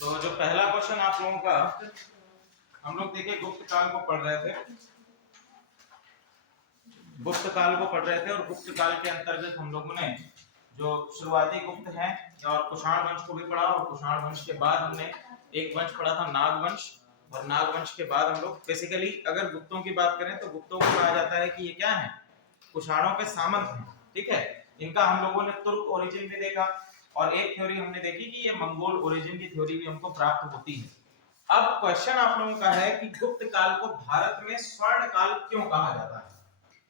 तो जो पहला क्वेश्चन आप लोगों का, हम लोग देखिए गुप्त काल को पढ़ रहे थे, और गुप्त काल के अंतर्गत हम लोगों ने जो शुरुआती गुप्त है और कुषाण वंश को भी पढ़ा, और कुषाण वंश के बाद हमने एक वंश पढ़ा था नागवंश, और नागवंश के बाद हम लोग बेसिकली अगर गुप्तों की बात करें तो गुप्तों को कहा जाता है कि ये क्या है, कुषाणों के सामंत हैं। ठीक है, इनका हम लोगों ने तुर्क ओरिजिन भी देखा, और एक थ्योरी हमने देखी कि ये मंगोल ओरिजिन की थ्योरी भी हमको प्राप्त होती है। अब क्वेश्चन आप लोगों का है कि गुप्त काल को भारत में स्वर्ण काल क्यों कहा जाता है।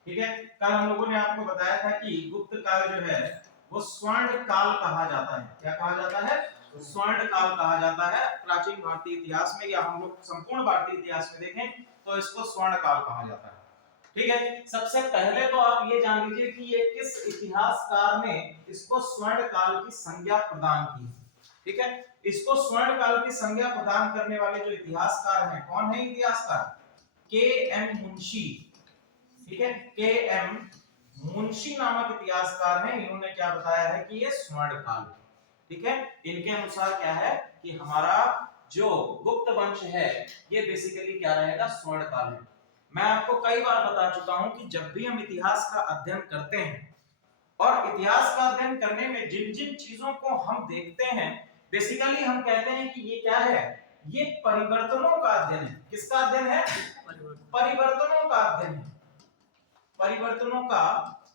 ठीक है, कल हम लोगों ने आपको बताया था कि गुप्त काल जो है वो स्वर्ण काल कहा जाता है। क्या कहा जाता है? स्वर्ण काल कहा जाता है। प्राचीन भारतीय इतिहास में या हम लोग संपूर्ण भारतीय इतिहास में देखें तो इसको स्वर्ण काल कहा जाता है। ठीक है, सबसे पहले तो आप ये जान लीजिए कि ये किस इतिहासकार ने इसको स्वर्ण काल की संज्ञा प्रदान की। ठीक है, इसको स्वर्ण काल की संज्ञा प्रदान करने वाले जो इतिहासकार हैं, कौन है इतिहासकार? के एम मुंशी। ठीक है, के एम मुंशी नामक इतिहासकार हैं। इन्होंने क्या बताया है कि ये स्वर्ण काल। ठीक है, इनके अनुसार क्या है कि हमारा जो गुप्त वंश है ये बेसिकली क्या रहेगा, स्वर्ण काल है। मैं आपको कई बार बता चुका हूं कि जब भी हम इतिहास का अध्ययन करते हैं, और इतिहास का अध्ययन करने में जिन जिन चीजों को हम देखते हैं, बेसिकली हम कहते हैं कि ये क्या है, ये परिवर्तनों का अध्ययन है। किसका अध्ययन है? परिवर्तनों का अध्ययन है। परिवर्तनों का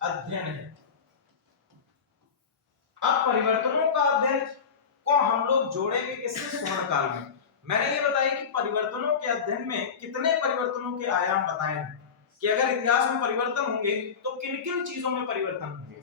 अध्ययन है। अब परिवर्तनों का अध्ययन को हम लोग जोड़ेंगे किससे? स्वर्ण काल में। मैंने ये बताया कि परिवर्तनों के अध्ययन में कितने परिवर्तनों के आयाम बताए हैं, कि अगर इतिहास में परिवर्तन होंगे तो किन किन चीजों में परिवर्तन होंगे।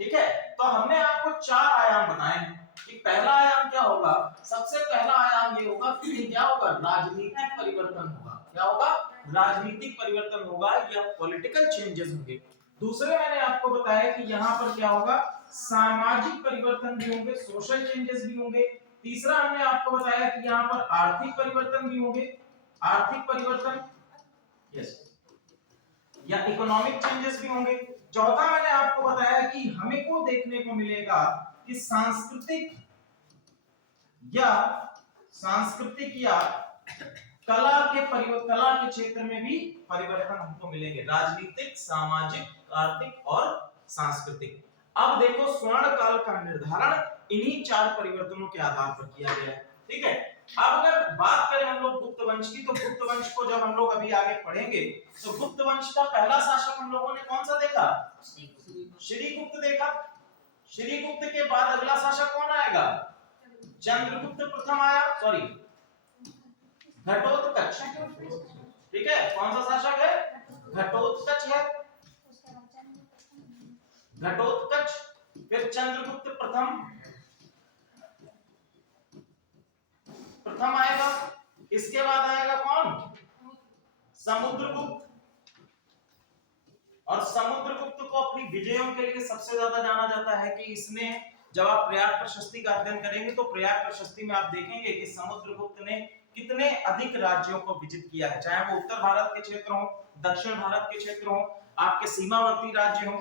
ठीक है, तो हमने आपको 4 आयाम बताए हैं कि पहला आयाम क्या होगा। सबसे पहला आयाम ये होगा कि क्या होगा, राजनीतिक परिवर्तन होगा। क्या होगा? राजनीतिक परिवर्तन होगा या पॉलिटिकल चेंजेस होंगे। दूसरे मैंने आपको बताया कि यहाँ पर क्या होगा, सामाजिक परिवर्तन भी होंगे, सोशल चेंजेस भी होंगे। तीसरा हमने आपको बताया कि यहाँ पर आर्थिक परिवर्तन भी होंगे, आर्थिक परिवर्तन यस या इकोनॉमिक चेंजेस भी होंगे। चौथा मैंने आपको बताया कि हमें को देखने को मिलेगा कि सांस्कृतिक या कला के क्षेत्र में भी परिवर्तन हमको मिलेंगे, राजनीतिक, सामाजिक, आर्थिक और सांस्कृतिक। अब देखो, स्वर्ण काल का निर्धारण इन्हीं 4 परिवर्तनों के आधार पर किया गया है। ठीक है, अब अगर बात करें हम लोग गुप्त वंश की, तो गुप्त वंश को जब हम लोग अभी आगे पढ़ेंगे तो गुप्त वंश का पहला शासक हम लोगों ने कौन सा देखा? श्रीगुप्त देखा। श्रीगुप्त के बाद अगला शासक कौन आएगा? चंद्रगुप्त प्रथम आया, सॉरी घटोत्कच। ठीक है, कौन सा शासक है? घटोत्कच है। घटोत्कच, फिर चंद्रगुप्त प्रथम आएगा। इसके बाद आएगा कौन? समुद्रगुप्त। और समुद्रगुप्त को अपनी विजयों के लिए सबसे ज्यादा जाना जाता है कि इसने, जब आप प्रयाग प्रशस्ति का अध्ययन करेंगे तो प्रयाग प्रशस्ति में आप देखेंगे कि समुद्रगुप्त ने कितने अधिक राज्यों को विजित किया है, चाहे वो उत्तर भारत के क्षेत्र हो, दक्षिण भारत के क्षेत्र हो, आपके सीमावर्ती राज्य हो,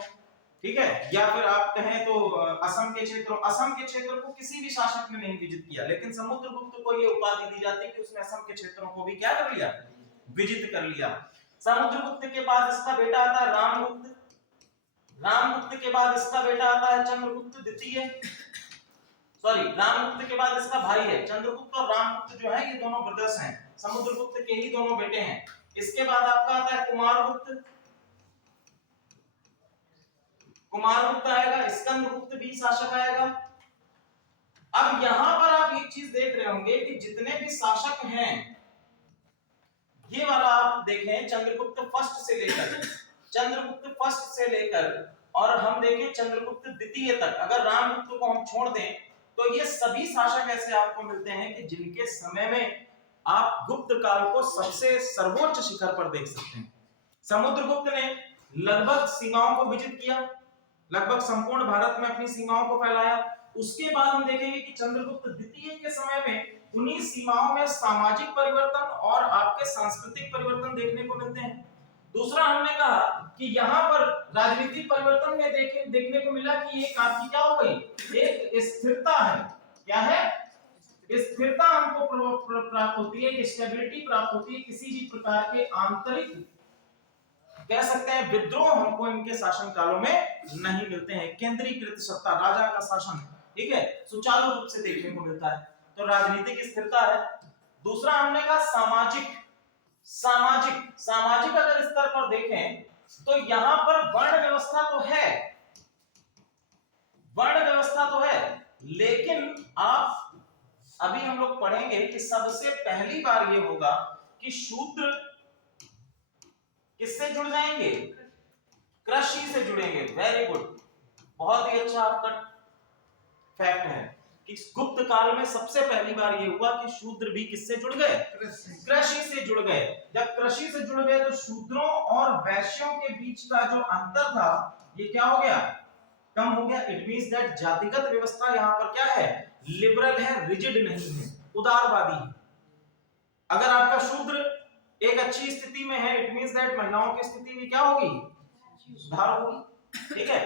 ठीक है, या फिर आप कहें तो असम के क्षेत्र, असम के क्षेत्र को किसी भी शासक ने नहीं विजित किया, लेकिन समुद्रगुप्त को ये उपाधि दी जाती है कि उसने असम के क्षेत्रों को भी क्या कर लिया? विजित कर लिया। समुद्रगुप्त के बाद इसका बेटा आता है रामगुप्त। रामगुप्त के बाद इसका बेटा आता है चंद्रगुप्त द्वितीय, सॉरी रामगुप्त के बाद इसका भाई है चंद्रगुप्त, और रामगुप्त जो है ये दोनों ब्रदर्स हैं, समुद्रगुप्त के ही दोनों बेटे हैं। इसके बाद आपका आता है कुमारगुप्त। कुमारगुप्त आएगा, स्कंदगुप्त भी शासक आएगा। अब यहां पर आप एक चीज देख रहे होंगे कि जितने भी शासक हैं, ये वाला आप देखें चंद्रगुप्त फर्स्ट से लेकर और हम देखें चंद्रगुप्त द्वितीय तक, अगर रामगुप्त को हम छोड़ दें तो ये सभी शासक ऐसे आपको मिलते हैं कि जिनके समय में आप गुप्त काल को सबसे सर्वोच्च शिखर पर देख सकते हैं। समुद्रगुप्त ने लगभग सीमाओं को विजित किया, लगभग संपूर्ण भारत में अपनी सीमाओं को फैलाया। उसके बाद हम देखेंगे कि चंद्रगुप्त द्वितीय के समय में उन्हीं सीमाओं में सामाजिक परिवर्तन और आपके सांस्कृतिक परिवर्तन देखने को मिलते हैं। दूसरा हमने कहा कि यहाँ पर राजनीतिक परिवर्तन में देखने को मिला कि एक आपकी क्या हो गई, एक स्थिरता है। क्या है? स्थिरता हमको प्राप्त होती है, स्टेबिलिटी प्राप्त होती है किसी भी प्रकार के आंतरिक कह सकते हैं विद्रोह हमको इनके शासन कालों में नहीं मिलते हैं। केंद्रीकृत सत्ता, राजा का शासन, ठीक है, सुचारू रूप से देखने को मिलता है, तो राजनीतिक स्थिरता है। दूसरा हमने कहा सामाजिक, सामाजिक अगर स्तर पर देखें तो यहां पर वर्ण व्यवस्था तो है, वर्ण व्यवस्था तो है, लेकिन आप अभी हम लोग पढ़ेंगे कि सबसे पहली बार ये होगा कि शूद्र किससे जुड़ जाएंगे, कृषि से जुड़ेंगे। वेरी गुड, बहुत ही अच्छा आपका फैक्ट है कि गुप्त काल में सबसे पहली बार ये हुआ कि शूद्र भी किससे जुड़ गए, कृषि से जुड़ गए। जब कृषि से जुड़ गए तो शूद्रों और वैश्यों के बीच का जो अंतर था ये क्या हो गया, कम हो गया। इट मींस दैट जातिगत व्यवस्था यहाँ पर क्या है, लिबरल है, रिजिड नहीं है, उदारवादी है। अगर आपका शूद्र एक अच्छी स्थिति में है, इट मींस दैट महिलाओं की स्थिति में क्या होगी, सुधार होगी, ठीक है।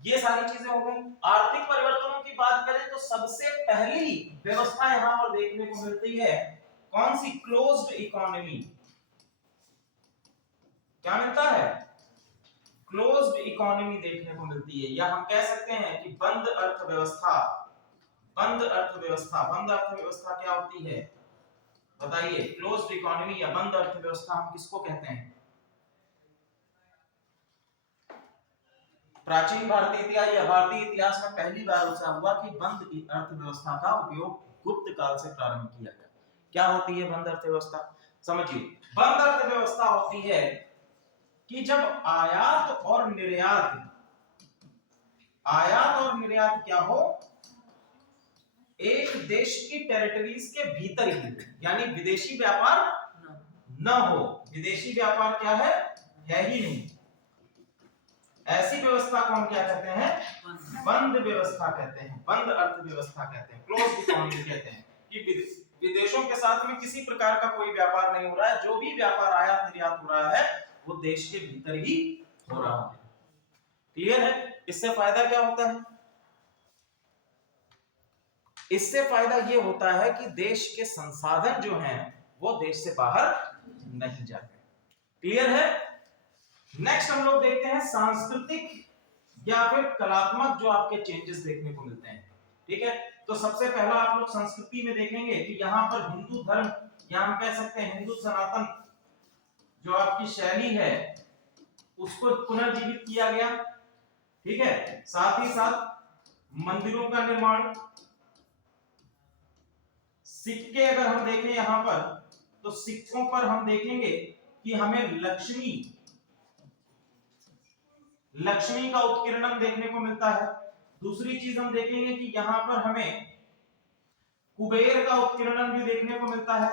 ये सारी चीजें हो गई। आर्थिक परिवर्तनों की बात करें तो सबसे पहली व्यवस्था यहां पर देखने को मिलती है कौन सी, क्लोज्ड इकोनॉमी। क्या मिलता है, क्लोज्ड इकोनॉमी देखने को मिलती है, या हम कह सकते हैं कि बंद अर्थव्यवस्था। बंद अर्थव्यवस्था, बंद अर्थव्यवस्था क्या होती है बताइए, क्लोज्ड इकोनॉमी या बंद अर्थव्यवस्था हम किसको कहते हैं। प्राचीन भारतीय इतिहास या भारतीय इतिहास में पहली बार ऐसा हुआ कि बंद अर्थव्यवस्था का उपयोग गुप्त काल से प्रारंभ किया गया। क्या होती है बंद अर्थव्यवस्था, समझिए। बंद अर्थव्यवस्था होती है कि जब आयात और निर्यात क्या हो, एक देश की टेरिटरीज के भीतर ही, यानी विदेशी व्यापार न हो। विदेशी व्यापार क्या है ही नहीं। ऐसी व्यवस्था को हम क्या कहते हैं, बंद व्यवस्था कहते हैं, बंद अर्थव्यवस्था कहते हैं, क्लोज्ड इकोनॉमी कहते हैं कि विदेशों के साथ में किसी प्रकार का कोई व्यापार नहीं हो रहा है, जो भी व्यापार आयात निर्यात हो रहा है वो देश के भीतर ही हो रहा है। क्लियर है। इससे फायदा क्या होता है, इससे फायदा ये होता है कि देश के संसाधन जो हैं वो देश से बाहर नहीं जाते। क्लियर है। नेक्स्ट हम लोग देखते हैं सांस्कृतिक या फिर कलात्मक जो आपके चेंजेस देखने को मिलते हैं, ठीक है। तो सबसे पहला आप लोग संस्कृति में देखेंगे कि यहाँ पर हिंदू धर्म, या हम कह सकते हैं हिंदू सनातन जो आपकी शैली है उसको पुनर्जीवित किया गया, ठीक है। साथ ही साथ मंदिरों का निर्माण, सिक्के अगर हम देखें यहां पर तो सिक्कों पर हम देखेंगे कि हमें लक्ष्मी का उत्कीर्णन देखने को मिलता है। दूसरी चीज हम देखेंगे कि यहां पर हमें कुबेर का उत्कीर्णन भी देखने को मिलता है।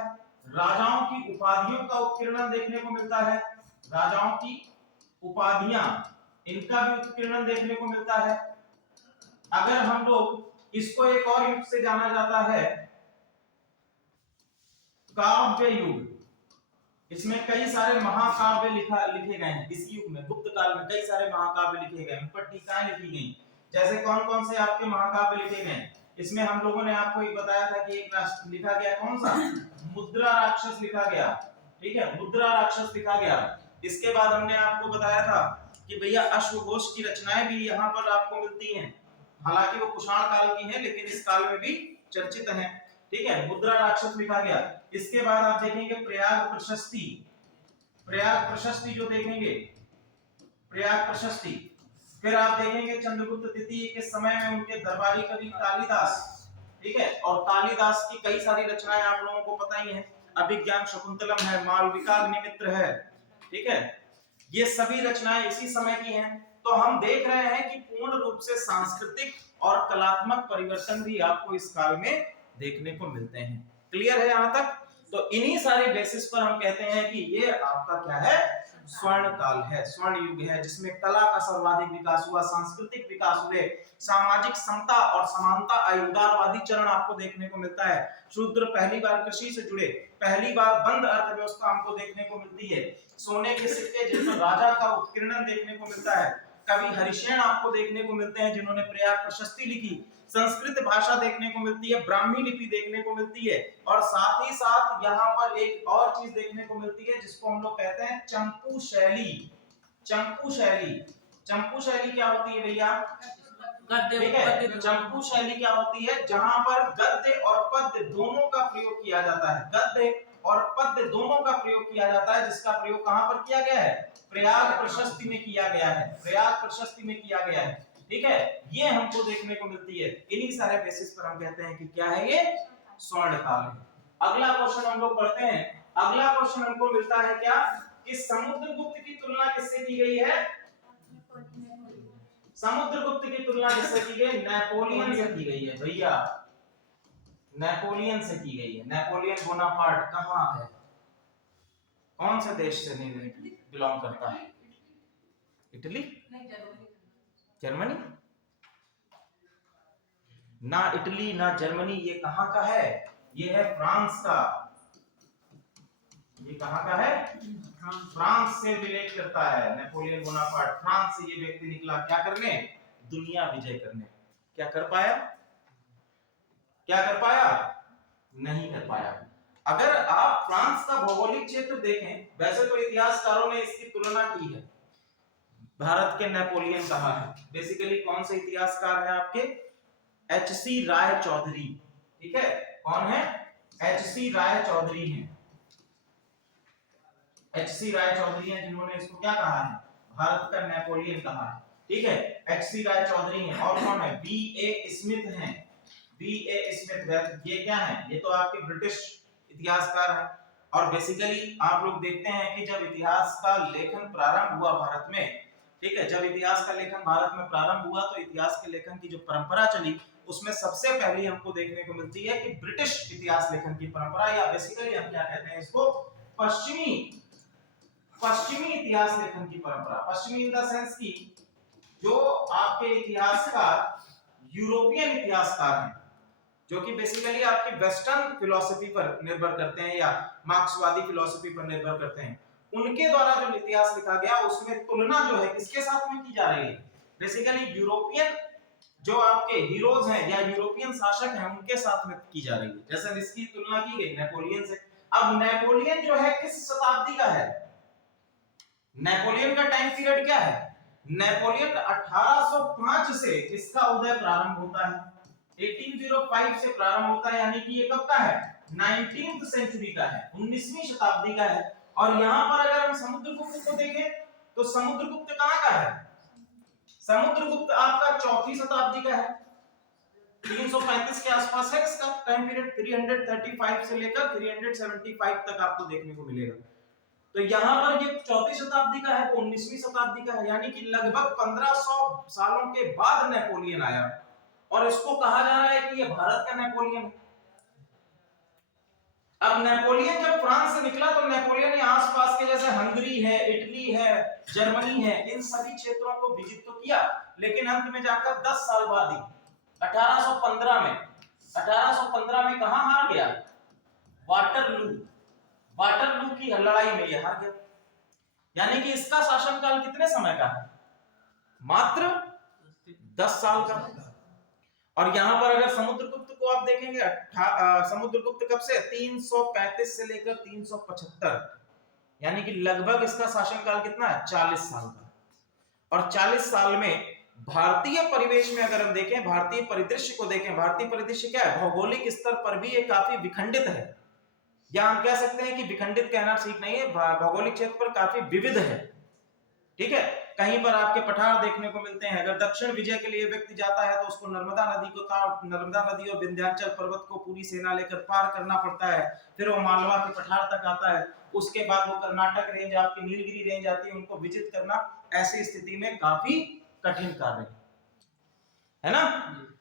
राजाओं की उपाधियों का उत्कीर्णन देखने को मिलता है, राजाओं की उपाधियां, इनका भी उत्कीर्णन देखने को मिलता है। अगर हम लोग इसको एक और युग से जाना जाता है काव्य युग, इसमें कई सारे महाकाव्य लिखे गए हैं। इस युग में गुप्त काल में कई सारे महाकाव्य लिखे गए, उन पर टीकाएं लिखी गई। जैसे कौन कौन से आपके महाकाव्य लिखे गए, इसमें हम लोगों ने आपको एक बताया था कि एक लिखा गया कौन सा, मुद्रा राक्षस लिखा गया, ठीक है, मुद्रा राक्षस लिखा गया। इसके बाद हमने आपको बताया था कि भैया अश्वघोष की रचनाएं भी यहाँ पर आपको मिलती हैं, हालांकि वो कुषाण काल की है लेकिन इस काल में भी चर्चित है, ठीक है, मुद्रा राक्षस लिखा गया। इसके बाद आप देखेंगे प्रयाग प्रशस्ति, प्रयाग प्रशस्ति जो देखेंगे, प्रयाग प्रशस्ति। फिर आप देखेंगे चंद्रगुप्त द्वितीय के समय में उनके दरबारी कवि कालिदास, ठीक है, और कालिदास की कई सारी रचनाएं आप लोगों को पता ही है, अभिज्ञान शकुंतलम है, मालविकाग्निमित्र है, ठीक है, ये सभी रचनाएं इसी समय की हैं। तो हम देख रहे हैं कि पूर्ण रूप से सांस्कृतिक और कलात्मक परिवर्तन भी आपको इस काल में देखने को मिलते हैं। क्लियर है यहां तक। तो इन्हीं सारे बेसिस पर हम कहते हैं कि ये आपका क्या है, स्वर्ण काल है, स्वर्ण युग है, जिसमें कला का सर्वाधिक विकास हुआ, सांस्कृतिक विकास हुए, सामाजिक समता और समानता आई, उदारवादी चरण आपको देखने को मिलता है। शूद्र पहली बार कृषि से जुड़े, पहली बार बंद अर्थव्यवस्था हमको देखने को मिलती है, सोने के सिक्के जिन पर राजा का उत्कीर्णन देखने को मिलता है, कवि हरिशेन आपको देखने को मिलते हैं जिन्होंने प्रयाग प्रशस्ति लिखी। संस्कृत भाषा देखने को मिलती है, ब्राह्मी लिपि देखने को मिलती है, और साथ ही साथ यहाँ पर एक और चीज देखने को मिलती है जिसको हम लोग कहते हैं चंपू शैली। चंपू शैली, चंपू शैली क्या होती है भैया? ठीक है, चंपू शैली क्या होती है? जहां पर गद्य और पद्य दोनों का प्रयोग किया जाता है, गद्य और पद्य दोनों का प्रयोग किया जाता है, जिसका प्रयोग कहां पर किया गया है? प्रयाग प्रशस्ति में किया गया है, प्रयाग प्रशस्ति में किया गया है। ठीक है, ये हमको देखने को मिलती है। इन्हीं सारे बेसिस पर हम कहते हैं कि क्या है ये? स्वर्णकाल है। अगला क्वेश्चन हम लोग पढ़ते हैं। अगला क्वेश्चन हमको मिलता है क्या कि समुद्रगुप्त की तुलना किससे की गई है? समुद्रगुप्त की तुलना किससे की गई? नेपोलियन से की गई है भैया, नेपोलियन से की गई है। नेपोलियन बोनापार्ट कहाँ है? कौन से देश से बिलोंग करता है? इटली? जर्मनी? ना इटली ना जर्मनी, ये कहां का है? ये है फ्रांस का। ये कहां का है? फ्रांस से रिलेट करता है। नेपोलियन बोनापार्ट, फ्रांस से ये व्यक्ति निकला क्या करने? दुनिया विजय करने। क्या कर पाया? क्या कर पाया? नहीं कर पाया। अगर आप फ्रांस का भौगोलिक क्षेत्र देखें, वैसे तो इतिहासकारों ने इसकी तुलना की है, भारत के नेपोलियन कहा है। बेसिकली कौन से इतिहासकार है आपके? एच.सी. राय चौधरी। ठीक है, कौन है? एच.सी. राय चौधरी हैं। एच.सी. राय चौधरी हैं जिन्होंने इसको क्या कहा है? भारत का नेपोलियन कहा है। ठीक है, एच.सी. राय चौधरी हैं। और कौन है? बी.ए. स्मिथ हैं। बी.ए. स्मिथ, ये क्या है? ये तो आपके ब्रिटिश इतिहासकार हैं। और बेसिकली आप लोग देखते हैं कि जब इतिहास का लेखन प्रारंभ हुआ भारत में, ठीक है, जब इतिहास का लेखन भारत में प्रारंभ हुआ तो इतिहास के लेखन की जो परंपरा चली उसमें सबसे पहले हमको देखने को मिलती है कि ब्रिटिश इतिहास लेखन की परंपरा, या बेसिकली हम क्या कहते हैं इसको? पश्चिमी इतिहास लेखन की परंपरा। पश्चिमी इन द सेंस की जो आपके इतिहासकार यूरोपियन इतिहासकार हैं, जो कि बेसिकली आपकी वेस्टर्न फिलॉसफी पर निर्भर करते हैं या मार्क्सवादी फिलॉसफी पर निर्भर करते हैं, उनके द्वारा जो इतिहास लिखा गया उसमें तुलना जो है किसके साथ में की जा रही है? बेसिकली यूरोपियन जो आपके हीरोज हैं या यूरोपियन शासक हैं उनके साथ में की जा रही है। जैसे इसकी तुलना की गई नेपोलियन से। अब नेपोलियन जो है किस शताब्दी का है? नेपोलियन का टाइम पीरियड क्या है? नेपोलियन 1805 से इसका उदय प्रारंभ होता है, 1805 से प्रारंभ होता है, यानी कि ये कब का है? 19th सेंचुरी का है, 19वीं शताब्दी का है। और यहां पर अगर हम समुद्रगुप्त को देखें तो समुद्रगुप्त कहां का है? समुद्रगुप्त आपका 4वीं शताब्दी का है, 335 के आसपास है इसका टाइम पीरियड। 335 से लेकर 375 तक आपको देखने को मिलेगा। तो यहाँ पर ये 4वीं शताब्दी का है, तो 19वीं शताब्दी का है, यानी कि लगभग 1500 सालों के बाद नेपोलियन आया और इसको कहा जा रहा है कि ये भारत का नेपोलियन है। अब नेपोलियन जब फ्रांस से निकला तो नेपोलियन ने आसपास के जैसे हंगरी है, इटली है, जर्मनी है, इन सभी क्षेत्रों को विजिट तो किया, लेकिन अंत में जाकर 10 साल बाद ही 1815 में कहां हार गया? वाटरलू की लड़ाई में ये हार गया। यानी कि इसका शासनकाल कितने समय का है? मात्र 10 साल का। और यहां पर अगर समुद्रगुप्त को आप देखेंगे, समुद्रगुप्त कब से? 335 से लेकर 375, यानी कि लगभग इसका शासनकाल कितना है? 40 साल का। और 40 साल में भारतीय परिवेश में अगर हम देखें, भारतीय परिदृश्य को देखें, भारतीय परिदृश्य क्या है? भौगोलिक स्तर पर भी ये काफी विखंडित है, या हम कह सकते हैं कि विखंडित कहना ठीक नहीं है, भौगोलिक क्षेत्र पर काफी विविध है। ठीक है, कहीं पर आपके पठार देखने को मिलते हैं। अगर दक्षिण विजय के लिए व्यक्ति जाता है तो उसको नर्मदा नदी और विंध्याचल पर्वत को पूरी सेना लेकर पार करना पड़ता है, फिर वो मालवा के पठार तक आता है, उसके बाद वो कर्नाटक रेंज, आपकी नीलगिरी रेंज आती है, उनको विजिट करना ऐसी स्थिति में काफी कठिन कार्य है ना।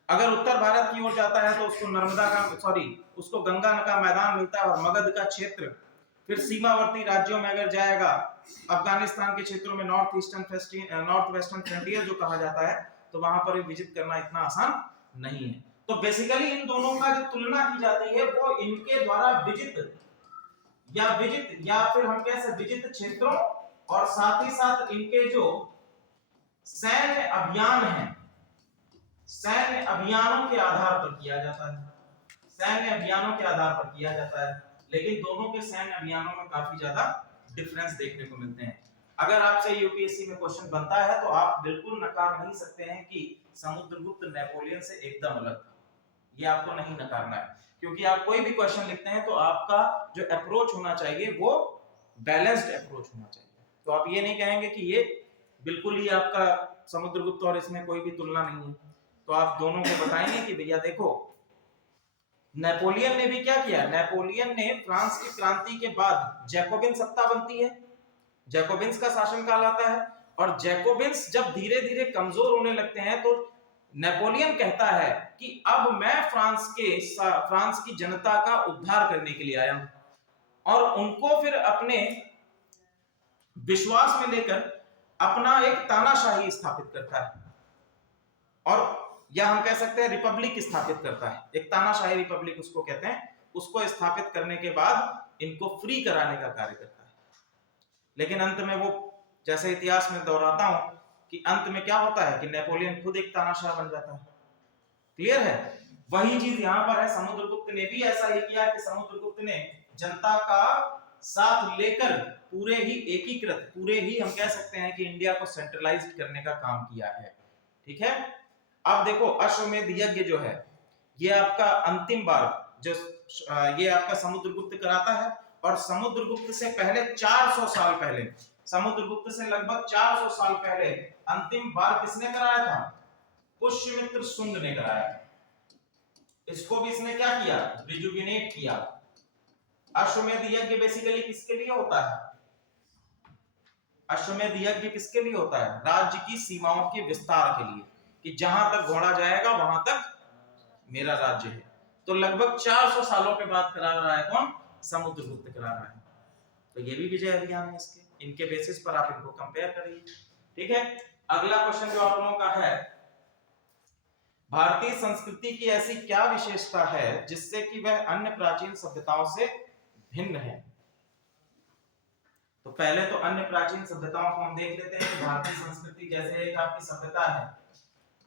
अगर उत्तर भारत की ओर जाता है तो उसको गंगा का मैदान मिलता है और मगध का क्षेत्र, फिर सीमावर्ती राज्यों में अगर जाएगा, अफगानिस्तान के क्षेत्रों में नॉर्थ वेस्टर्न फ्रंटियर जो कहा जाता है, तो वहां पर विजिट करना इतना आसान नहीं है। तो बेसिकली इन दोनों का जो तुलना की जाती है वो इनके द्वारा विजित या फिर हम कह सकते विजित क्षेत्रों और साथ ही साथ इनके जो सैन्य अभियान है, सैन्य अभियानों के आधार पर किया जाता है, सैन्य अभियानों के आधार पर किया जाता है। लेकिन दोनों के सैन्य अभियानों में काफी ज्यादा डिफरेंस देखने को मिलते हैं। अगर आपसे यूपीएससी में क्वेश्चन बनता है तो आप बिल्कुल नकार नहीं सकते हैं कि समुद्रगुप्त नेपोलियन से एकदम अलग था, ये आपको नहीं नकारना है, क्योंकि आप कोई भी क्वेश्चन लिखते हैं तो आपका जो अप्रोच होना चाहिए वो बैलेंस्ड अप्रोच होना चाहिए। तो आप ये नहीं कहेंगे कि ये बिल्कुल ही आपका समुद्रगुप्त और इसमें कोई भी तुलना नहीं है, तो आप दोनों को बताएंगे कि भैया देखो नेपोलियन ने भी क्या किया, नेपोलियन ने फ्रांस की क्रांति के बाद जैकोबिन सत्ता बनती है, जैकोबिन्स का शासनकाल आता है, और जैकोबिन्स जब धीरे धीरे कमजोर होने लगते हैं तो नेपोलियन कहता है कि अब मैं फ्रांस की जनता का उद्धार करने के लिए आया हूं, और उनको फिर अपने विश्वास में लेकर अपना एक तानाशाही स्थापित करता है, और या हम कह सकते हैं रिपब्लिक स्थापित करता है, एक तानाशाही रिपब्लिक उसको कहते हैं। उसको स्थापित करने के बाद इनको फ्री कराने का कार्य करता है। लेकिन अंत में वो, जैसे इतिहास में दोहराता हूं कि अंत में क्या होता है कि नेपोलियन खुद एक तानाशाह बन जाता है। क्लियर है? वही चीज यहां पर है, समुद्रगुप्त ने भी ऐसा ही किया कि समुद्रगुप्त ने जनता का साथ लेकर पूरे ही एकीकृत, पूरे ही हम कह सकते हैं कि इंडिया को सेंट्रलाइज्ड करने का काम किया है। ठीक है, अब देखो अश्वमेध यज्ञ जो है ये आपका अंतिम बार जो ये आपका समुद्रगुप्त कराता है, और समुद्रगुप्त से पहले 400 साल पहले, समुद्रगुप्त से लगभग 400 साल पहले अंतिम बार किसने कराया था? पुष्यमित्र सुंद ने कराया। इसको भी इसने क्या किया? रिजुविनेट किया। अश्वमेध यज्ञ बेसिकली किसके लिए होता है? अश्वमेध यज्ञ किसके लिए होता है? राज्य की सीमाओं के विस्तार के लिए, कि जहां तक घोड़ा जाएगा वहां तक मेरा राज्य है। तो लगभग 400 सालों के बाद करा रहा है कौन? समुद्रगुप्त करा रहा है। तो ये भी विजय अभियान है इसके, इनके बेसिस पर आप इनको कंपेयर करिए। ठीक है, अगला क्वेश्चन जो आप लोगों का है, भारतीय संस्कृति की ऐसी क्या विशेषता है जिससे कि वह अन्य प्राचीन सभ्यताओं से भिन्न है? तो पहले तो अन्य प्राचीन सभ्यताओं को हम देख लेते हैं कि भारतीय संस्कृति जैसे एक आपकी सभ्यता है।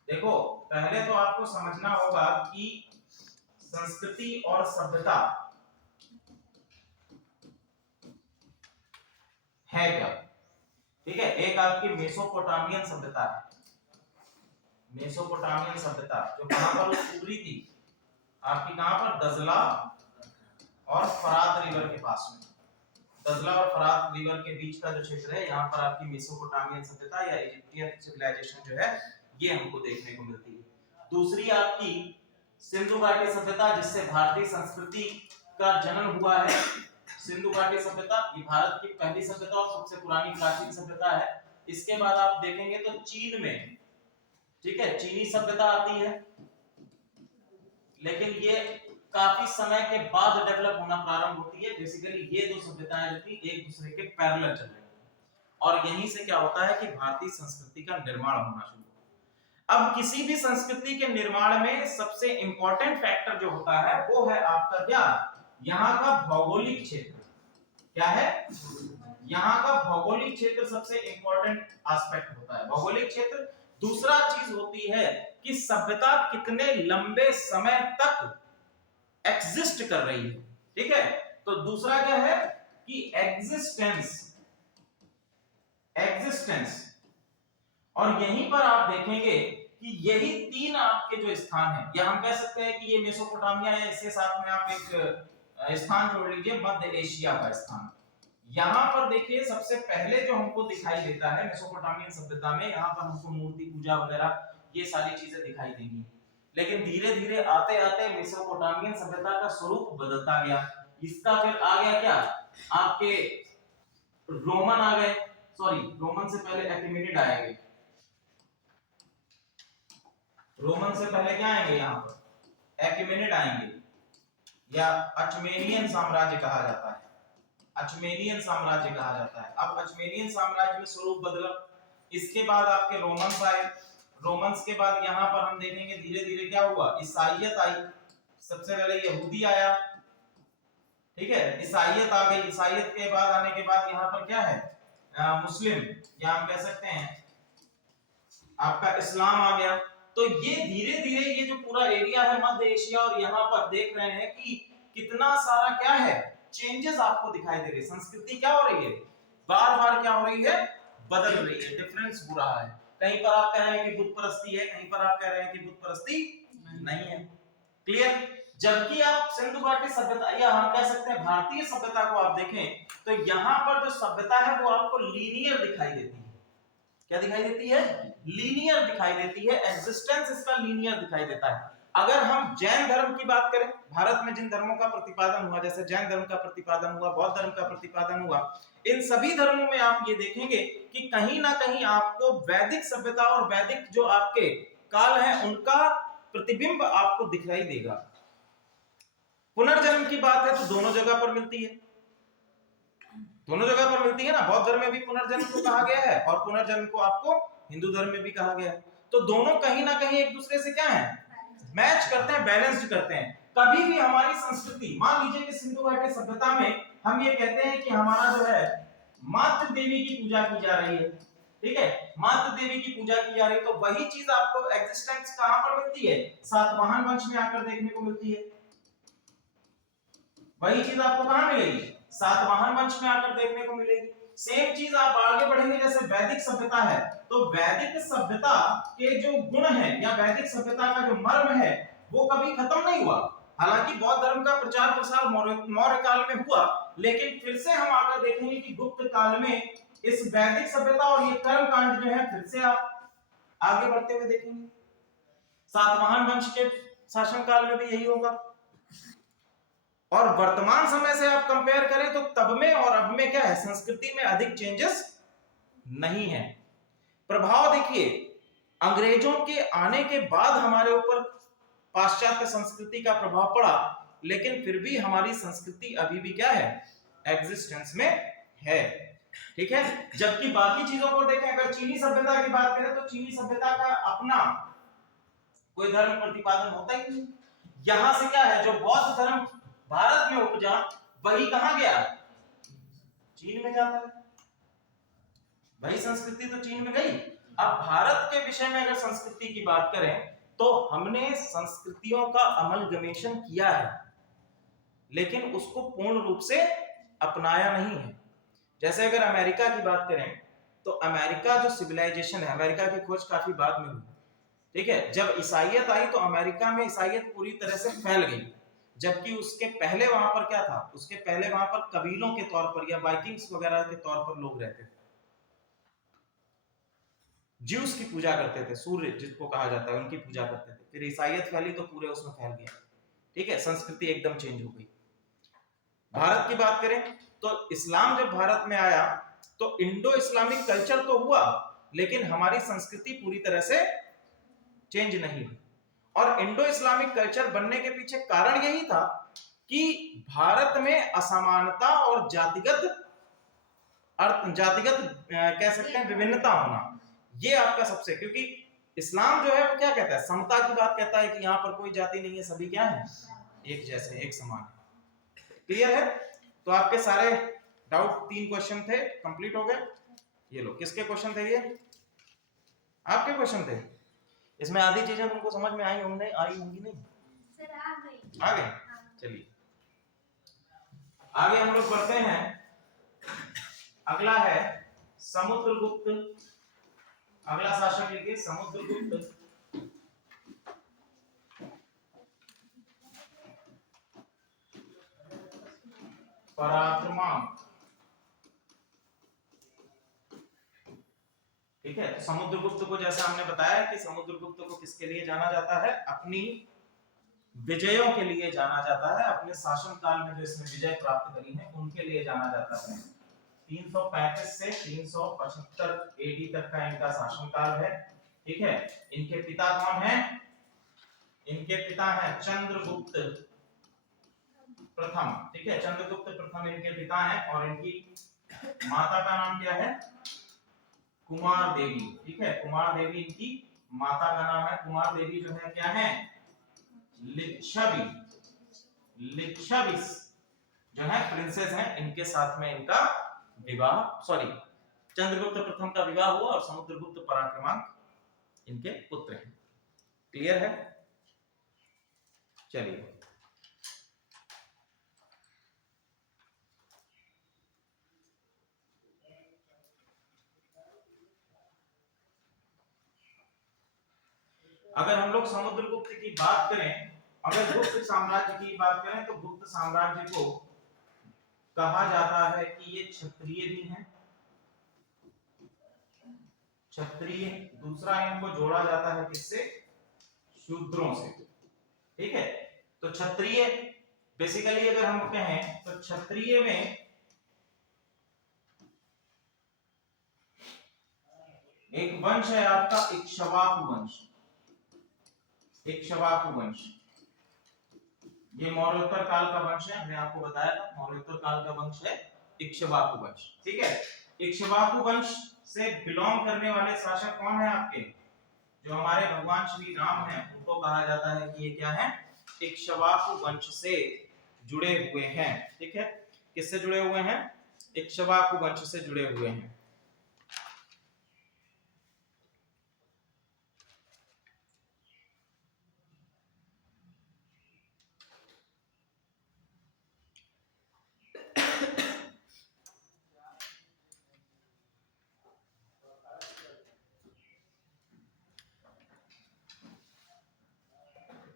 देखो पहले तो आपको समझना होगा कि संस्कृति और सभ्यता है क्या। ठीक है, एक आपकी मेसोपोटामियन सभ्यता है, मेसोपोटामियन सभ्यता जो कहां पर उभरी थी? आपकी कहां पर? दजला और फरात रिवर के पास में, दजला और फरात रिवर के बीच का जो क्षेत्र है, यहाँ पर आपकी मेसोपोटामियन सभ्यता या इजिप्टियन सिविलाइजेशन जो है ये हमको देखने को मिलती है। दूसरी आपकी सिंधु घाटी सभ्यता, जिससे भारतीय संस्कृति का जन्म हुआ है। सिंधु घाटी सभ्यता ये भारत की पहली सभ्यता और सबसे पुरानी प्राचीन सभ्यता है। इसके बाद आप देखेंगे तो चीन में, ठीक है, चीनी सभ्यता आती है, लेकिन ये काफी समय के बाद डेवलप होना प्रारंभ होती है। बेसिकली ये दो सभ्यताएं जो थी एक दूसरे के पैरेलल चल रही थी, और यहीं से क्या होता है कि भारतीय संस्कृति का निर्माण होना शुरू होता है। अब किसी भी संस्कृति के निर्माण में सबसे इंपॉर्टेंट फैक्टर जो होता है वो है आपका क्या? यहाँ का भौगोलिक क्षेत्र। क्या है? यहाँ का भौगोलिक क्षेत्र सबसे इंपॉर्टेंट एस्पेक्ट होता है, भौगोलिक क्षेत्र। दूसरा चीज होती है कि सभ्यता कितने लंबे समय तक एग्जिस्ट कर रही है। ठीक है, तो दूसरा क्या है कि एग्जिस्टेंस, एग्जिस्टेंस। और यहीं पर आप देखेंगे कि यही तीन आपके जो स्थान है, या हम कह सकते हैं कि ये मेसोपोटामिया है, इसके साथ में आप एक स्थान जोड़ लीजिए मध्य एशिया का स्थान। यहां पर देखिए सबसे पहले जो हमको दिखाई देता है मेसोपोटामियन सभ्यता में, यहां पर हमको मूर्ति पूजा वगैरह ये सारी चीजें दिखाई देंगी। लेकिन धीरे धीरे आते आते मेसोपोटामियन सभ्यता का स्वरूप बदलता गया। इसका फिर आ गया क्या? आपके रोमन आ गए, सॉरी रोमन से पहले एक्टिमिड आएंगे। रोमन से पहले क्या आएंगे? यहाँ पर एक्टिमिड आएंगे, या अचमेनियन साम्राज्य कहा जाता है, अचमेनियन साम्राज्य कहा जाता है। अब अचमेनियन साम्राज्य में स्वरूप बदला। इसके बाद आपके रोमन्स आए, रोमन्स के बाद यहाँ पर हम देखेंगे धीरे धीरे क्या हुआ? ईसाइयत आई। सबसे पहले यहूदी आया, ठीक है, ईसाइयत आ गई। ईसाइयत के बाद आने के बाद यहाँ पर क्या है? मुस्लिम, या हम कह सकते हैं आपका इस्लाम आ गया। तो ये धीरे धीरे ये जो पूरा एरिया है मध्य एशिया, और यहाँ पर देख रहे हैं कि कितना सारा क्या है चेंजेस आपको दिखाई दे रही है। संस्कृति क्या हो रही है, बार बार क्या हो रही है, बदल रही है, डिफरेंस हो रहा है। कहीं पर आप कह रहे हैं कि बुत परस्ती है, कहीं पर आप कह रहे हैं कि बुत परस्ती नहीं है। क्लियर। जबकि आप सिंधु घाटी सभ्यता या हम कह सकते हैं भारतीय सभ्यता को आप देखें तो यहाँ पर जो सभ्यता है वो आपको लीनियर दिखाई देती है। क्या दिखाई देती है, लीनियर दिखाई देती है, एग्जिस्टेंस इसका लीनियर दिखाई देता है। अगर हम जैन धर्म की बात करें, भारत में जिन धर्मों का प्रतिपादन हुआ, जैसे जैन धर्म का प्रतिपादन हुआ, बौद्ध धर्म का प्रतिपादन हुआ, इन सभी धर्मों में आप ये देखेंगे कि कहीं ना कहीं आपको वैदिक सभ्यता और वैदिक जो आपके काल है उनका प्रतिबिंब आपको दिखाई देगा। पुनर्जन्म की बात है तो दोनों जगह पर मिलती है, दोनों जगह पर मिलती है ना। बौद्ध धर्म में भी पुनर्जन्म को कहा गया है और पुनर्जन्म को आपको हिंदू धर्म में भी कहा गया है। तो दोनों कहीं ना कहीं एक दूसरे से क्या है, मैच करते हैं, बैलेंस्ड करते हैं। कभी भी हमारी संस्कृति, मान लीजिए कि सिंधु घाटी सभ्यता में हम ये कहते हैं कि हमारा जो है मातृ देवी की पूजा की जा रही है, ठीक है, मातृ देवी की पूजा की जा रही है, तो वही चीज आपको एग्जिस्टेंस कहां पर मिलती है, सातवाहन वंश में आकर देखने को मिलती है। वही चीज आपको कहां मिलेगी, सातवाहन वंश में आकर देखने को मिलेगी। सेम चीज आप आगे बढ़ेंगे, जैसे वैदिक सभ्यता है तो वैदिक सभ्यता के जो गुण है या वैदिक सभ्यता का जो मर्म है वो कभी खत्म नहीं हुआ। हालांकि बौद्ध धर्म का प्रचार प्रसार मौर्य काल में हुआ, लेकिन फिर से हम आकर देखेंगे कि गुप्त काल में इस वैदिक सभ्यता और ये कर्म कांड जो है फिर से आप आगे बढ़ते हुए देखेंगे। सातवाहन वंश के शासनकाल में भी यही होगा। और वर्तमान समय से आप कंपेयर करें तो तब में और अब में क्या है, संस्कृति में अधिक चेंजेस नहीं है। प्रभाव देखिए, अंग्रेजों के आने के बाद हमारे ऊपर पाश्चात्य संस्कृति का प्रभाव पड़ा, लेकिन फिर भी हमारी संस्कृति अभी भी क्या है, एग्जिस्टेंस में है, ठीक है। जबकि बाकी चीजों को देखें, अगर चीनी सभ्यता की बात करें तो चीनी सभ्यता का अपना कोई धर्म प्रतिपादन होता ही नहीं। यहां से क्या है, जो बौद्ध धर्म भारत में उपजा वही कहां गया, चीन में जाता है, वही संस्कृति तो चीन में गई। अब भारत के विषय में अगर संस्कृति की बात करें तो हमने संस्कृतियों का अमलगमेशन किया है, लेकिन उसको पूर्ण रूप से अपनाया नहीं है। जैसे अगर अमेरिका की बात करें तो अमेरिका जो सिविलाइजेशन है, अमेरिका की खोज काफी बाद में हुई, ठीक है। जब ईसाइयत आई तो अमेरिका में ईसाइयत पूरी तरह से फैल गई, जबकि उसके पहले वहां पर क्या था, उसके पहले वहां पर कबीलों के तौर पर या वाइकिंग्स वगैरह के तौर पर लोग रहते थे, ज्यूस की पूजा करते थे, सूर्य जिसको कहा जाता है उनकी पूजा करते थे। फिर ईसाइयत फैली तो पूरे उसमें फैल गया, ठीक है, संस्कृति एकदम चेंज हो गई। भारत की बात करें तो इस्लाम जब भारत में आया तो इंडो इस्लामिक कल्चर तो हुआ, लेकिन हमारी संस्कृति पूरी तरह से चेंज नहीं हुई। और इंडो इस्लामिक कल्चर बनने के पीछे कारण यही था कि भारत में असमानता और जातिगत कह सकते हैं विभिन्नता होना, ये आपका सबसे, क्योंकि इस्लाम जो है वो क्या कहता है, समता की बात कहता है कि यहाँ पर कोई जाति नहीं है, सभी क्या है, एक जैसे, एक समान। क्लियर है। तो आपके सारे डाउट, 3 क्वेश्चन थे, कंप्लीट हो गए। ये लो, किसके क्वेश्चन थे, ये आपके क्वेश्चन थे। इसमें आधी चीजें तुमको समझ में आई होंगी, नहीं सर? आ गए। चलिए आगे हम लोग बढ़ते हैं। अगला है समुद्रगुप्त। अगला शासक लिखिए समुद्रगुप्त। पराक्रमांक, ठीक है। तो समुद्रगुप्त को जैसा हमने बताया कि समुद्रगुप्त को किसके लिए जाना जाता है, अपनी विजयों के लिए जाना जाता है, अपने शासन काल में जो इसने विजय प्राप्त करी है उनके लिए जाना जाता है। 335 से 375 एडी तक का इनका शासनकाल है, ठीक है। इनके पिता कौन हैं, इनके पिता हैं चंद्रगुप्त प्रथम, ठीक है, चंद्रगुप्त प्रथम इनके पिता हैं, और इनकी माता का नाम क्या है, कुमार देवी, ठीक है। कुमार देवी इनकी माता का नाम है। कुमार देवी जो है क्या है, लिच्छवी जो है प्रिंसेस हैं, इनके साथ में इनका विवाह, चंद्रगुप्त प्रथम का विवाह हुआ और समुद्रगुप्त पराक्रमांक इनके पुत्र हैं। क्लियर है? चलिए, अगर हम लोग समुद्रगुप्त की बात करें, अगर गुप्त साम्राज्य की बात करें, तो गुप्त साम्राज्य को कहा जाता है कि ये क्षत्रिय भी हैं, क्षत्रिय। दूसरा इनको जोड़ा जाता है किससे? शूद्रों से। ठीक है, तो क्षत्रिय बेसिकली अगर हम कहें तो क्षत्रिय में एक वंश है आपका इक्ष्वाकु वंश। इक्ष्वाकु वंश ये मौर्योत्तर काल का वंश है, हमने आपको बताया था मौर्योत्तर काल का वंश है इक्ष्वाकु वंश। ठीक है, इक्ष्वाकु वंश से बिलोंग करने वाले शासक कौन है आपके? जो हमारे भगवान श्री राम हैं, उनको कहा जाता है कि ये क्या है? इक्ष्वाकु वंश से जुड़े हुए हैं। ठीक है, किससे जुड़े हुए हैं? इक्ष्वाकु वंश से जुड़े हुए हैं।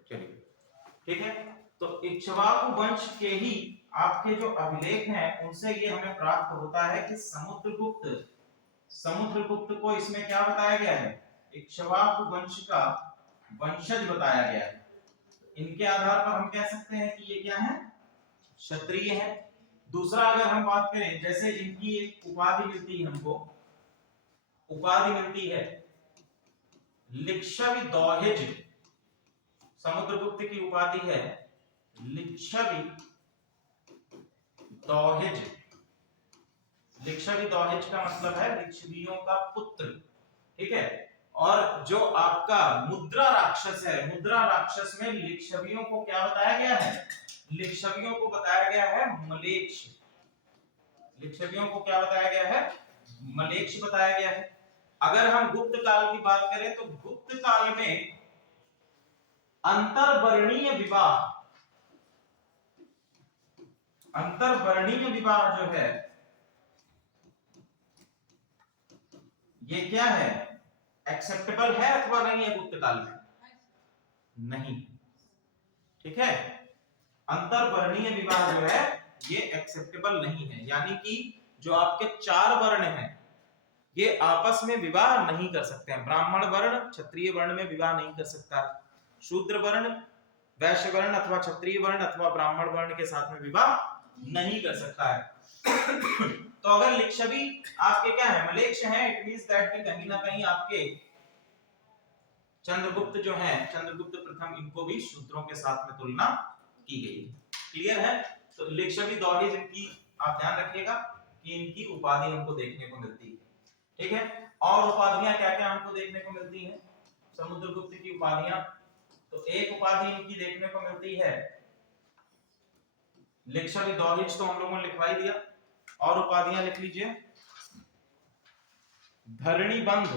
चलिए, ठीक है, तो इक्ष्वाकु वंश के ही आपके जो अभिलेख हैं उनसे ये हमें प्राप्त होता है कि समुद्रगुप्त को इसमें क्या बताया गया है? इक्ष्वाकु वंश का वंशज बताया गया है। इनके आधार पर हम कह सकते हैं कि ये क्या है? क्षत्रिय है। दूसरा अगर हम बात करें, जैसे इनकी एक उपाधि मिलती है हमको, उपाधि मिलती है लिच्छवि दौहिज। समुद्रगुप्त की उपाधि है लिच्छवि दौहिज। लिच्छवि दौहिज का मतलब है लिच्छवियों का पुत्र। ठीक है, और जो आपका मुद्रा राक्षस है, मुद्रा राक्षस में लिच्छवियों को क्या बताया गया है? लिच्छवियों को बताया गया है मलेच्छ। लिच्छवियों को क्या बताया गया है? मलेच्छ बताया गया है। अगर हम गुप्त काल की बात करें तो गुप्त काल में अंतरवर्णीय विवाह, अंतरवर्णीय विवाह जो है ये क्या है? एक्सेप्टेबल है अथवा नहीं है गुप्त काल में? नहीं। ठीक है, अंतरवर्णीय विवाह जो है ये एक्सेप्टेबल नहीं है, यानी कि जो आपके 4 वर्ण हैं ये आपस में विवाह नहीं कर सकते हैं। ब्राह्मण वर्ण क्षत्रिय वर्ण में विवाह नहीं कर सकता, शूद्र वर्ण वैश्य वर्ण अथवा क्षत्रिय वर्ण अथवा ब्राह्मण वर्ण के साथ में विवाह नहीं कर सकता है। तो अगर लिच्छवी आपके क्या है? मलेच्छ हैं, इट मींस दैट कि कहीं ना कहीं आपके चंद्रगुप्त जो हैं, चंद्रगुप्त प्रथम, इनको भी शूद्रों के साथ में तुलना की गई है। क्लियर है? तो लिच्छवी दौहिज इनकी आप ध्यान रखिएगा कि इनकी उपाधि हमको देखने को मिलती है। ठीक है, और उपाधियां क्या क्या हमको देखने को मिलती हैं समुद्रगुप्त की उपाधियां? तो एक उपाधि इनकी देखने को मिलती है लिच्छवी दौहिज, तो हम लोगों ने लिखवा ही दिया। और उपाधियां लिख लीजिए, धरणीबंध,